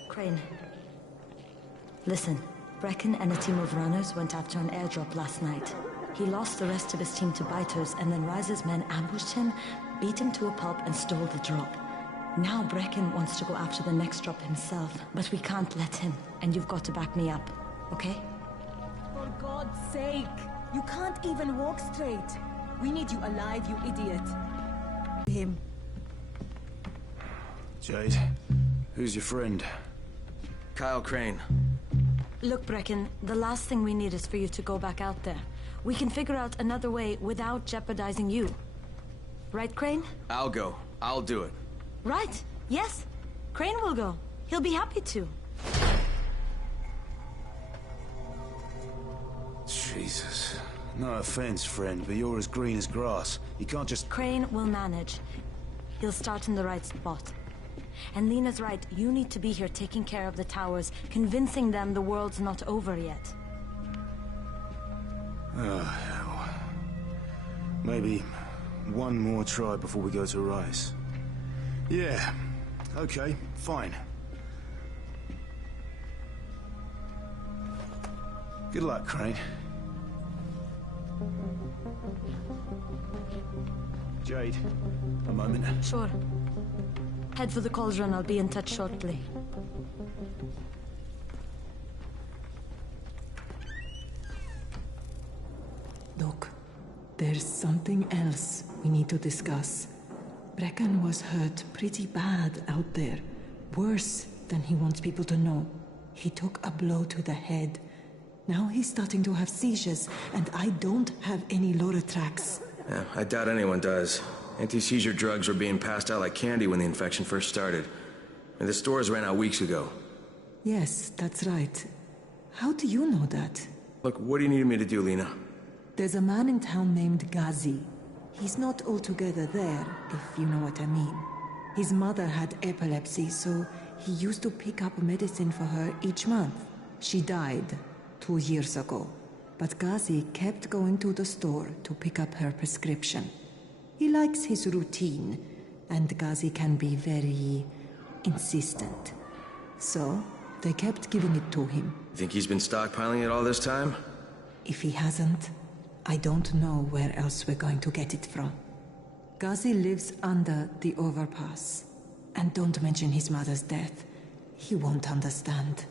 Crane. Listen, Brecken and a team of runners went after an airdrop last night. He lost the rest of his team to biters, and then Rise's men ambushed him, beat him to a pulp, and stole the drop. Now Brecken wants to go after the next drop himself, but we can't let him, and you've got to back me up, okay? For God's sake! You can't even walk straight! We need you alive, you idiot! Him. Jade, who's your friend? Kyle Crane. Look, Brecken, the last thing we need is for you to go back out there. We can figure out another way without jeopardizing you. Right, Crane? I'll go. I'll do it. Right. Yes. Crane will go. He'll be happy to. Jesus. No offense, friend, but you're as green as grass. You can't just... Crane will manage. He'll start in the right spot. And Lena's right, you need to be here taking care of the towers, convincing them the world's not over yet. Oh, hell. Maybe one more try before we go to Rise. Yeah, okay, fine. Good luck, Crane. Jade, a moment. Sure. Head for the cauldron, I'll be in touch shortly. Look, there's something else we need to discuss. Brecken was hurt pretty bad out there. Worse than he wants people to know. He took a blow to the head. Now he's starting to have seizures, and I don't have any Loratrax. Yeah, I doubt anyone does. Anti-seizure drugs were being passed out like candy when the infection first started. And the stores ran out weeks ago. Yes, that's right. How do you know that? Look, what do you need me to do, Lena? There's a man in town named Ghazi. He's not altogether there, if you know what I mean. His mother had epilepsy, so He used to pick up medicine for her each month. She died 2 years ago, but Ghazi kept going to the store to pick up her prescription. He likes his routine, and Ghazi can be very insistent. So, they kept giving it to him. Think he's been stockpiling it all this time? If he hasn't, I don't know where else we're going to get it from. Ghazi lives under the overpass. And don't mention his mother's death. He won't understand.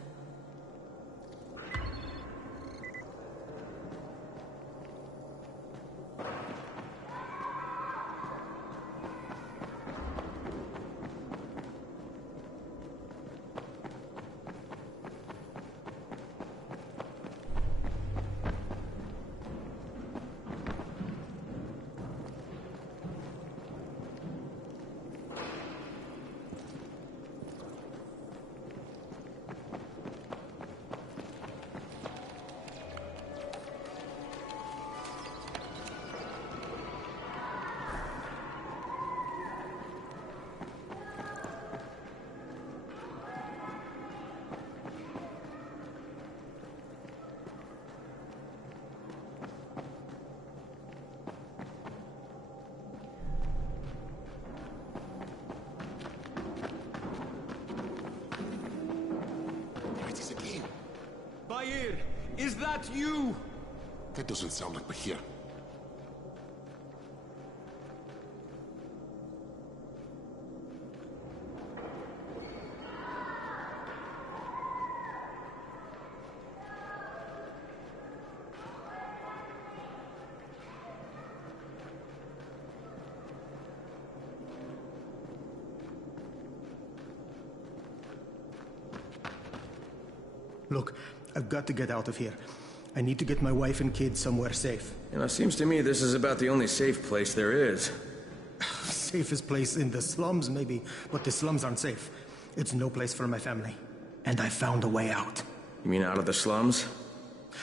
Bahir, is that you? That doesn't sound like Bahir. Look, I've got to get out of here. I need to get my wife and kids somewhere safe. You know, it seems to me this is about the only safe place there is. Safest place in the slums, maybe, but the slums aren't safe. It's no place for my family. And I found a way out. You mean out of the slums?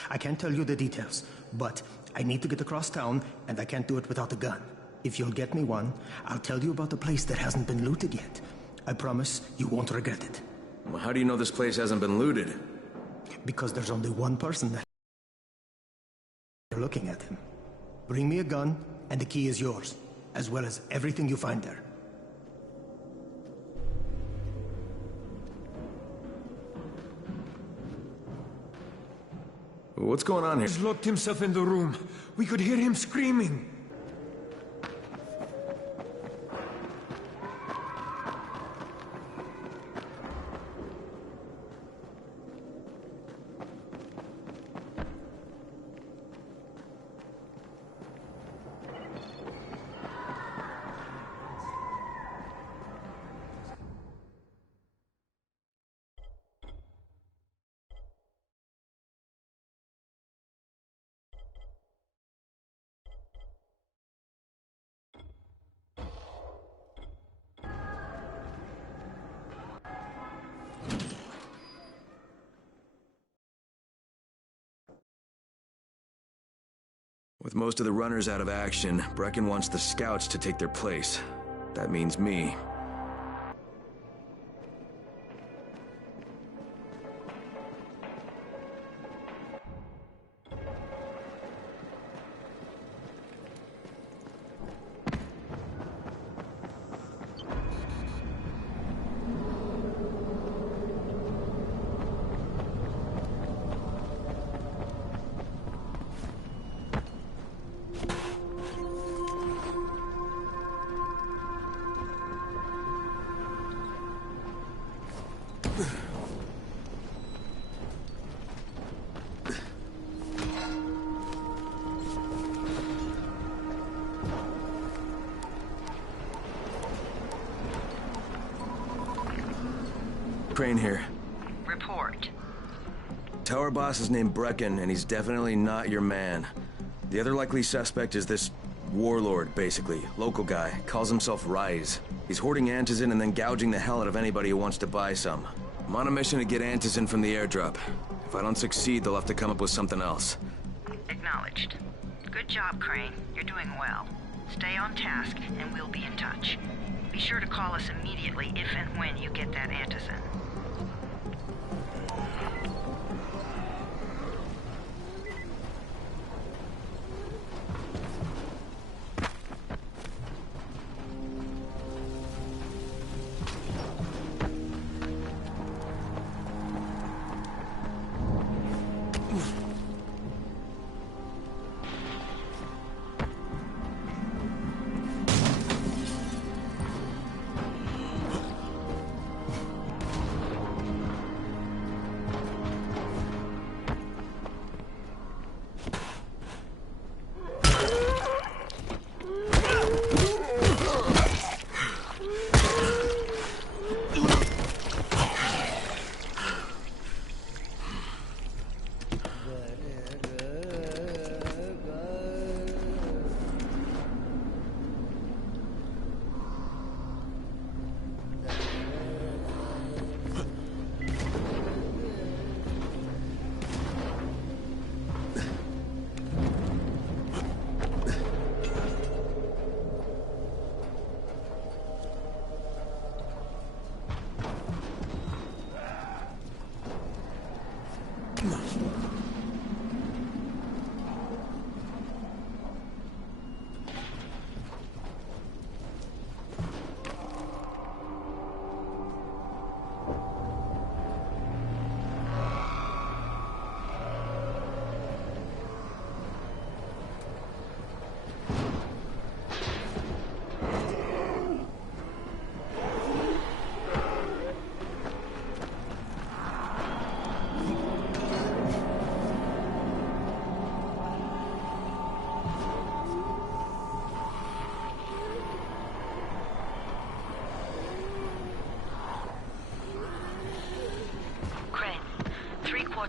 I can't tell you the details, but I need to get across town, and I can't do it without a gun. If you'll get me one, I'll tell you about a place that hasn't been looted yet. I promise you won't regret it. Well, how do you know this place hasn't been looted? Because there's only one person that you're looking at him. Bring me a gun, and the key is yours, as well as everything you find there. What's going on here? He's locked himself in the room. We could hear him screaming. With most of the runners out of action, Brecken wants the scouts to take their place. That means me. Crane here. Report. Tower boss is named Brecken, and he's definitely not your man. The other likely suspect is this warlord, basically. Local guy. Calls himself Rise. He's hoarding antizin and then gouging the hell out of anybody who wants to buy some. I'm on a mission to get antizin from the airdrop. If I don't succeed, they'll have to come up with something else. Acknowledged. Good job, Crane. You're doing well. Stay on task, and we'll be in touch. Be sure to call us immediately if and when you get that antizin.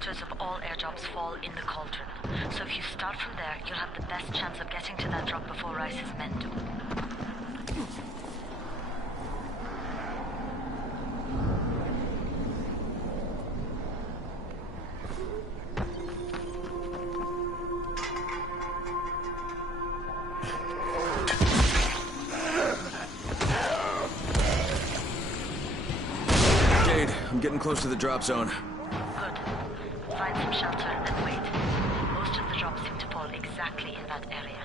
Of all airdrops fall in the cauldron. So if you start from there, you'll have the best chance of getting to that drop before Rice's men do. Jade, I'm getting close to the drop zone. Find some shelter and wait. Most of the drops seem to fall exactly in that area.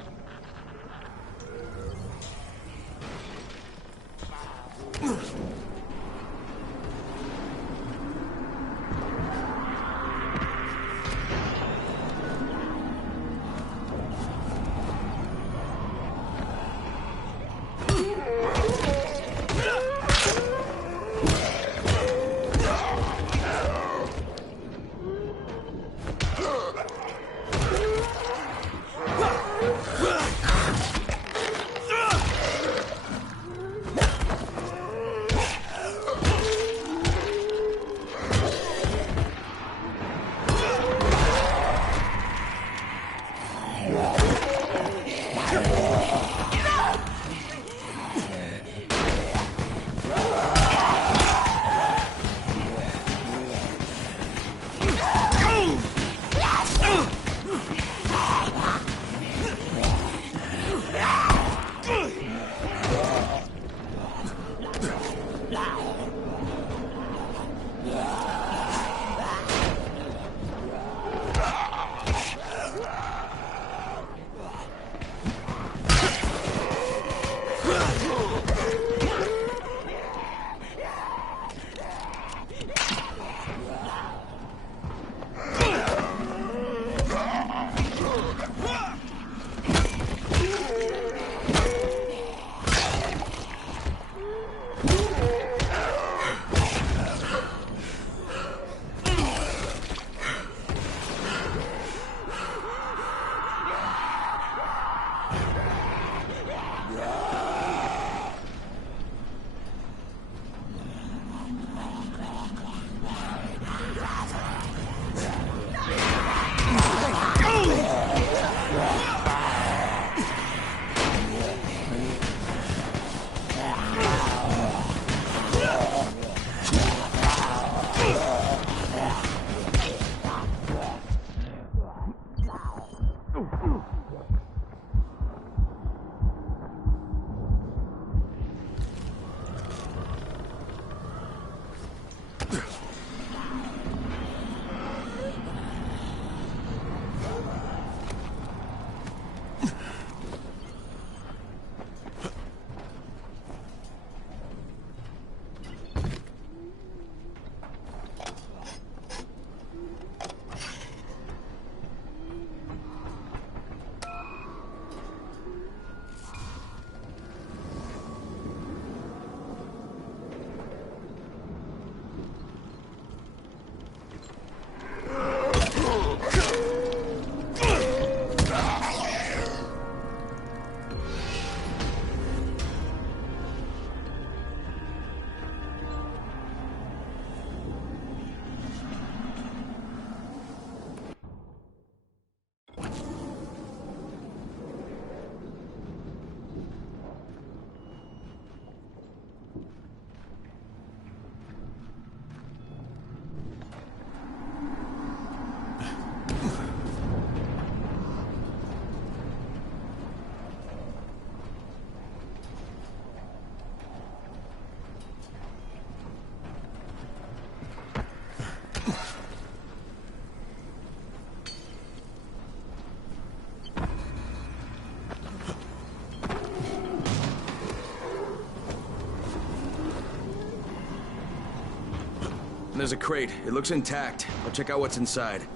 There's a crate. It looks intact. I'll check out what's inside.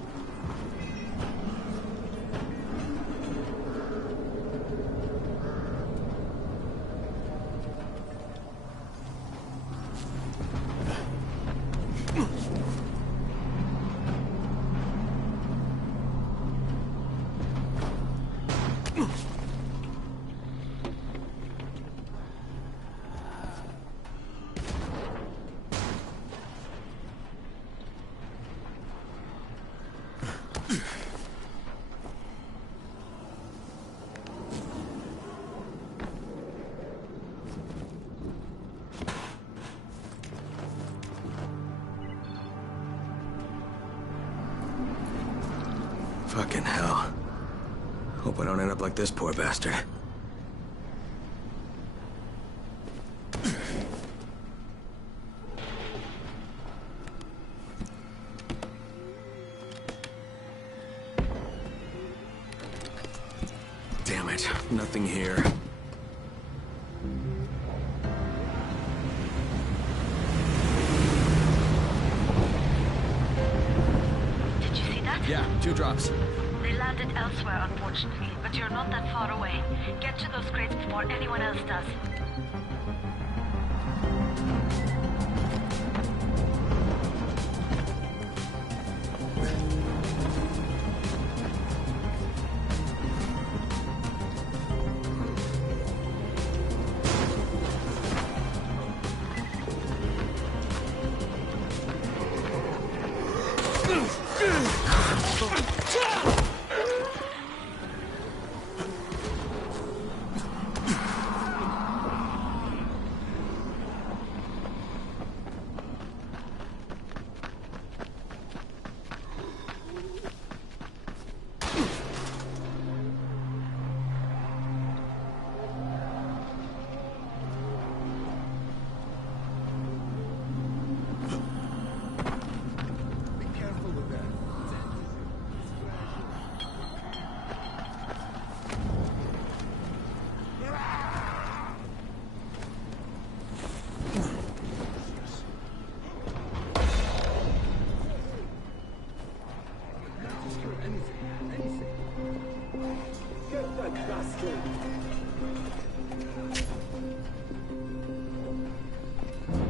Fucking hell. Hope I don't end up like this poor bastard. Damn it, nothing here. Did you see that? Yeah, 2 drops. They landed elsewhere, unfortunately, but you're not that far away. Get to those crates before anyone else does.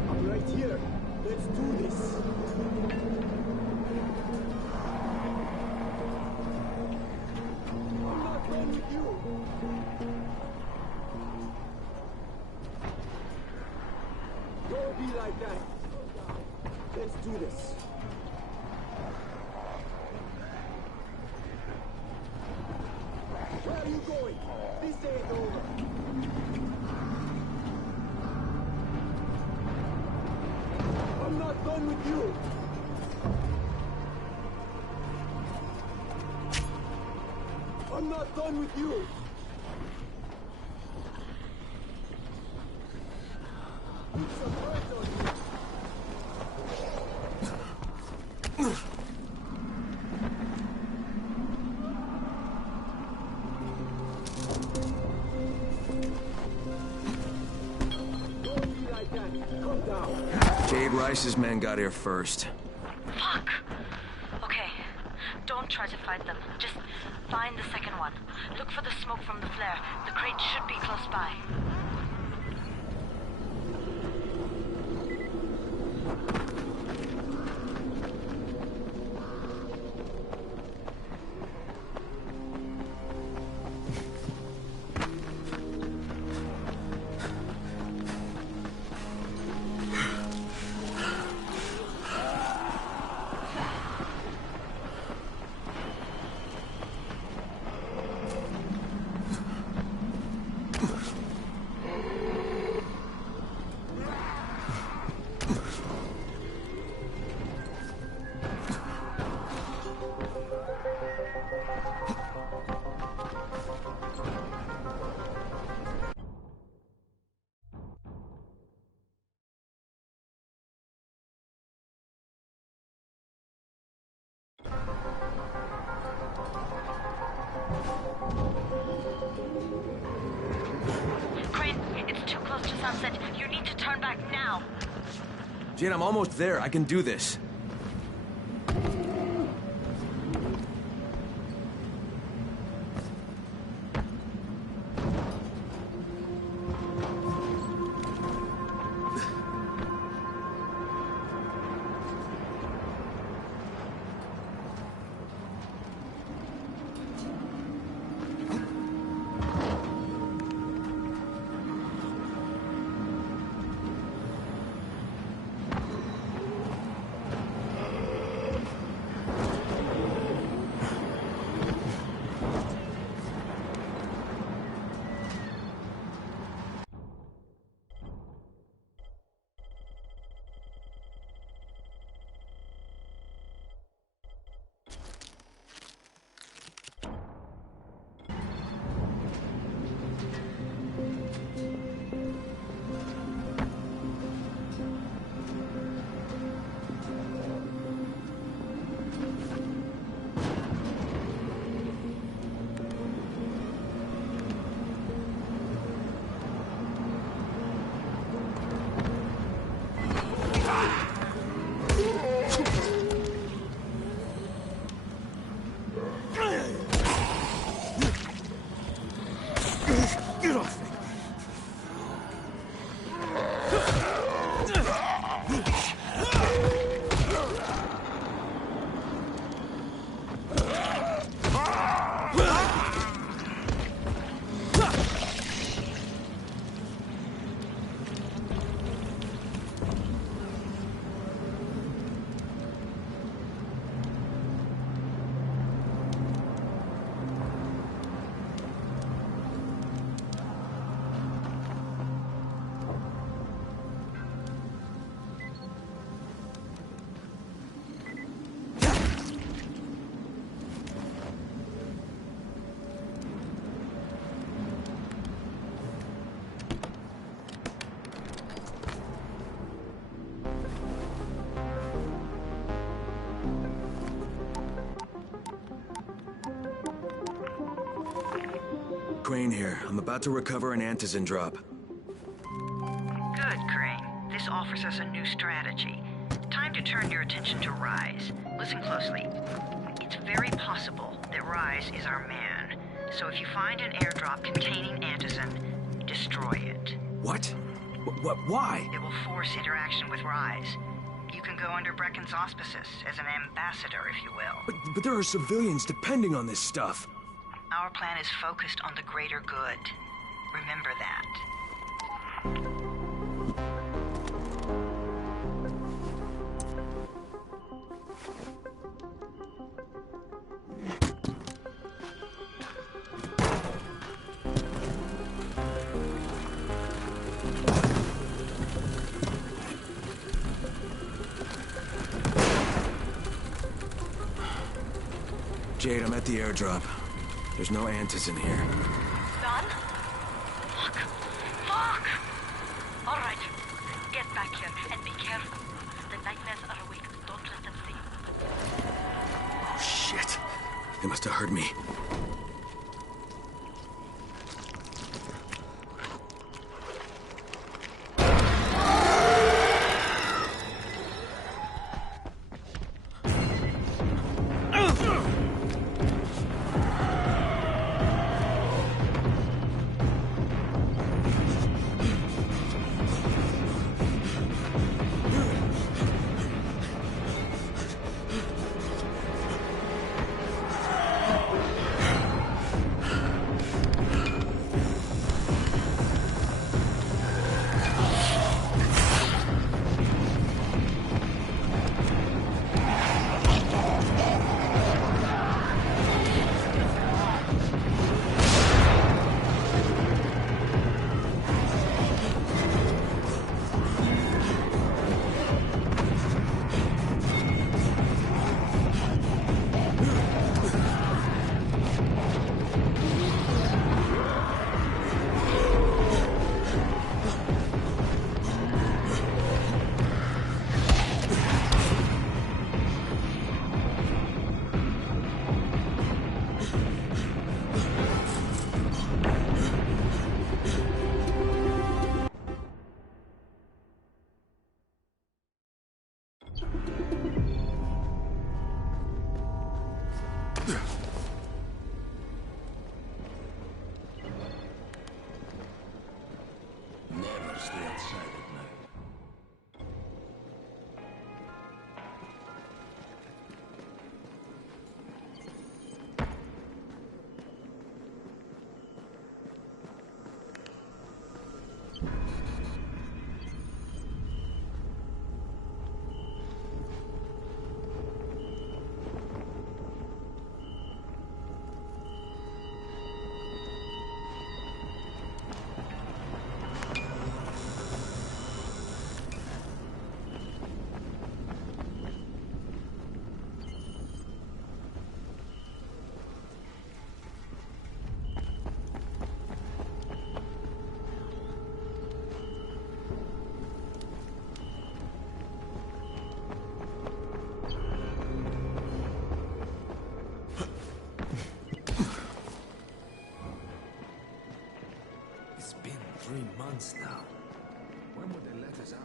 I'm right here. Let's do this. I'm not done with you. Don't be like that. Let's do this. Where are you going? This ain't over. I'm not done with you. I'm not done with you. It's a hurt on you. Rice's men got here first. Fuck! Okay, don't try to fight them. Just find the second one. Look for the smoke from the flare. The crate should be close by. Jane, I'm almost there. I can do this. Crane here. I'm about to recover an antizin drop. Good, Crane. This offers us a new strategy. Time to turn your attention to Rise. Listen closely. It's very possible that Rise is our man. So if you find an airdrop containing antizin, destroy it. What? Why? It will force interaction with Rise. You can go under Brecken's auspices as an ambassador, if you will. But there are civilians depending on this stuff. Our plan is focused on the greater good. Remember that. Jade, I'm at the airdrop. There's no antizin here. Done? Fuck. Fuck! All right. Get back here and be careful. The nightmares are awake. Don't let them see you. Oh, shit. They must have heard me. Never stay outside at night. It's been 3 months now. When would they let us out?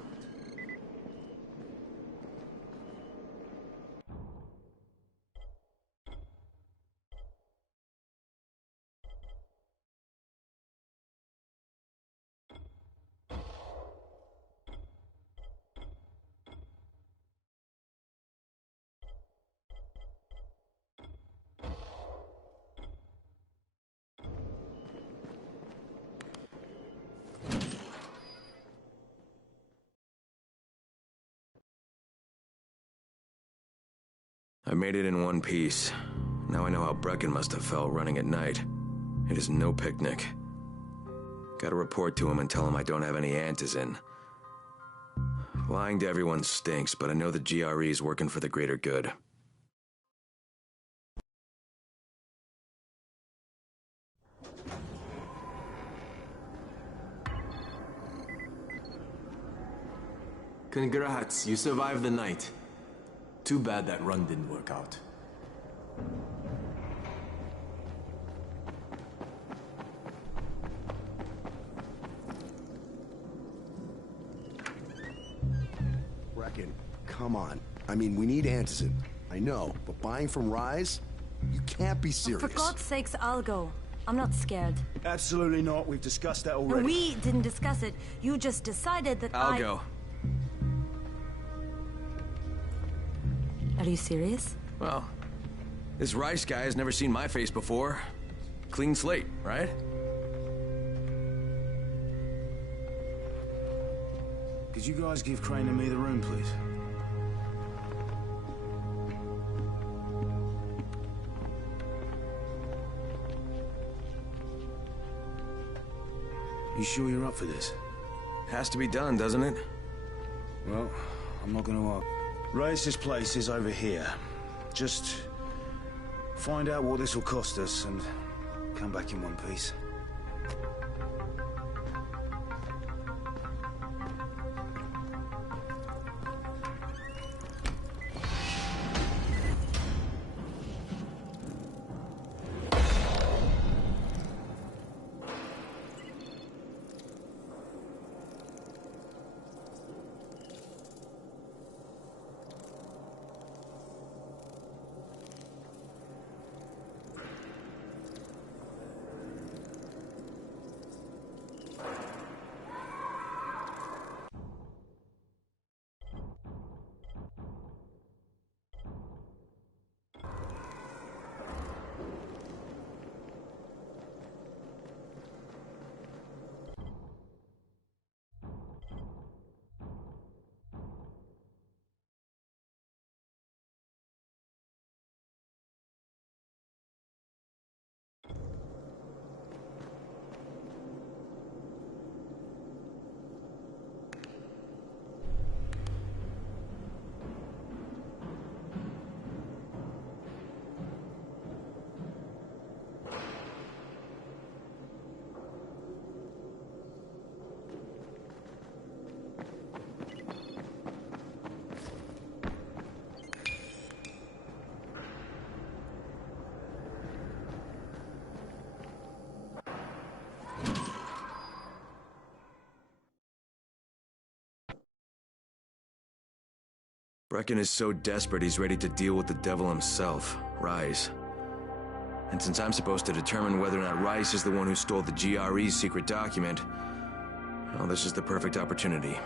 I made it in one piece. Now I know how Brecken must have felt running at night. It is no picnic. Gotta report to him and tell him I don't have any antizin. Lying to everyone stinks, but I know the GRE is working for the greater good. Congrats, you survived the night. Too bad that run didn't work out. come on. I mean, we need Anderson. I know, but buying from Rise? You can't be serious. For God's sakes, I'll go. I'm not scared. Absolutely not. We've discussed that already. No, we didn't discuss it. You just decided that I'll go. Are you serious? Well, this Rice guy has never seen my face before. Clean slate, right? Could you guys give Crane and me the room, please? You sure you're up for this? Has to be done, doesn't it? Well, I'm not gonna argue. Race's place is over here. Just find out what this will cost us and come back in one piece. Brecken is so desperate he's ready to deal with the devil himself, Rise. And since I'm supposed to determine whether or not Rice is the one who stole the GRE's secret document, well, this is the perfect opportunity.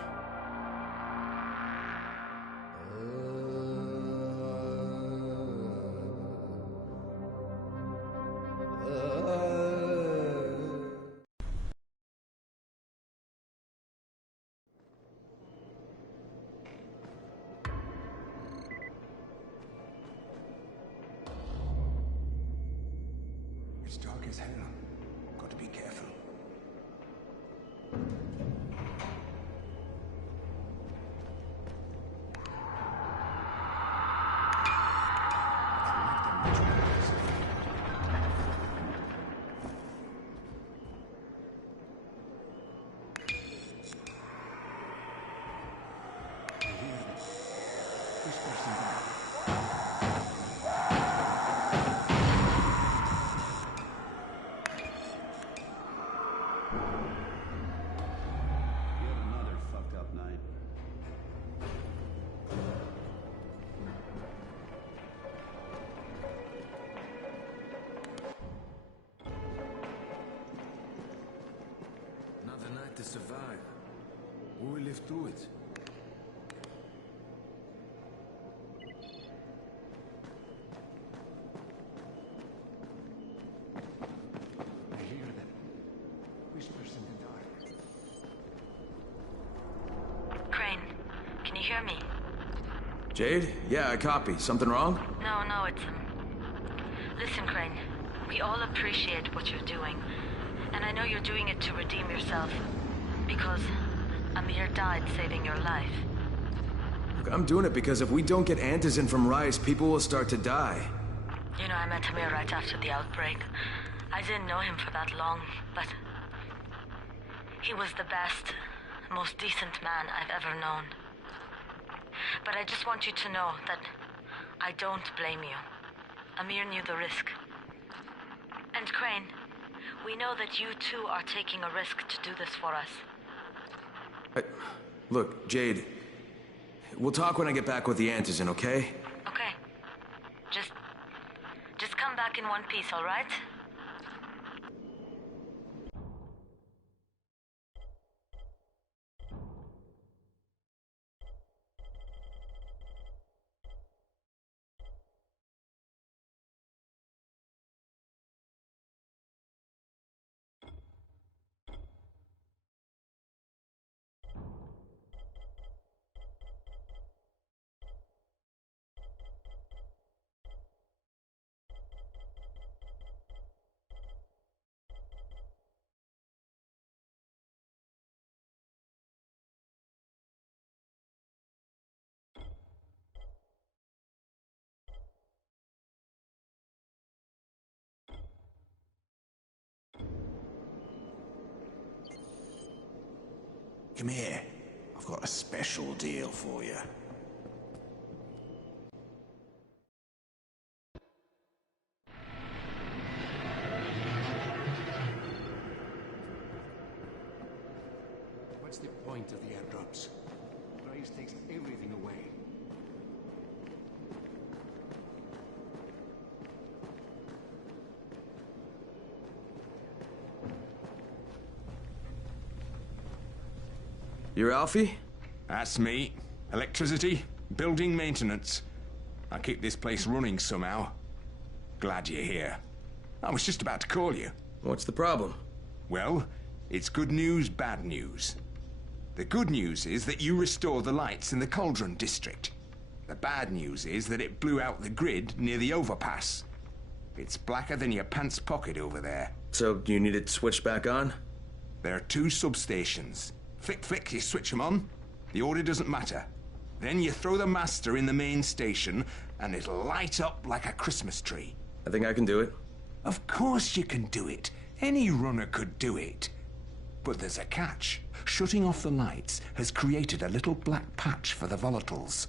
It's dark as hell. Got to be careful. To survive. We will live through it. I hear them. Whispers in the dark. Crane, can you hear me? Jade? Yeah, I copy. Something wrong? No, it's... Listen, Crane, we all appreciate what you're doing. And I know you're doing it to redeem yourself. Because Amir died saving your life. Look, I'm doing it because if we don't get Antizin from Rice, people will start to die. You know, I met Amir right after the outbreak. I didn't know him for that long, but... he was the best, most decent man I've ever known. But I just want you to know that I don't blame you. Amir knew the risk. And Crane, we know that you too are taking a risk to do this for us. Look, Jade, We'll talk when I get back with the antizin, okay? Okay. Just come back in one piece, all right? Come here. I've got a special deal for you. What's the point of the airdrops? Price takes everything away. You're Alfie? That's me. Electricity, building maintenance. I keep this place running somehow. Glad you're here. I was just about to call you. What's the problem? Well, it's good news, bad news. The good news is that you restored the lights in the Cauldron district. The bad news is that it blew out the grid near the overpass. It's blacker than your pants pocket over there. So, you need it switched back on? There are 2 substations. Flick, you switch them on. The order doesn't matter. Then you throw the master in the main station, and it'll light up like a Christmas tree. I think I can do it. Of course you can do it. Any runner could do it. But there's a catch. Shutting off the lights has created a little black patch for the volatiles.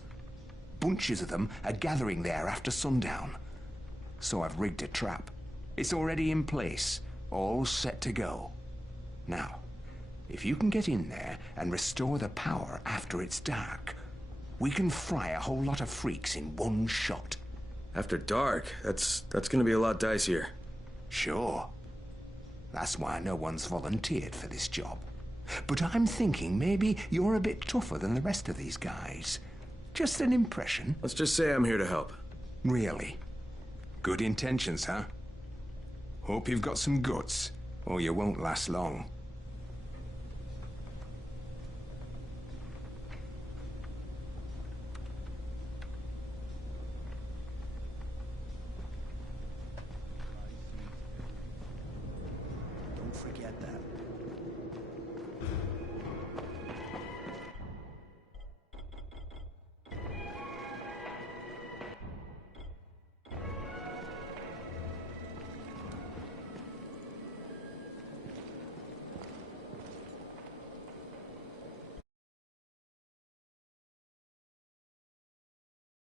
Bunches of them are gathering there after sundown. So I've rigged a trap. It's already in place, all set to go. Now, if you can get in there and restore the power after it's dark, we can fry a whole lot of freaks in one shot. After dark? That's gonna be a lot dicier. Sure. That's why no one's volunteered for this job. But I'm thinking maybe you're a bit tougher than the rest of these guys. Just an impression. Let's just say I'm here to help. Really? Good intentions, huh? Hope you've got some guts, or you won't last long.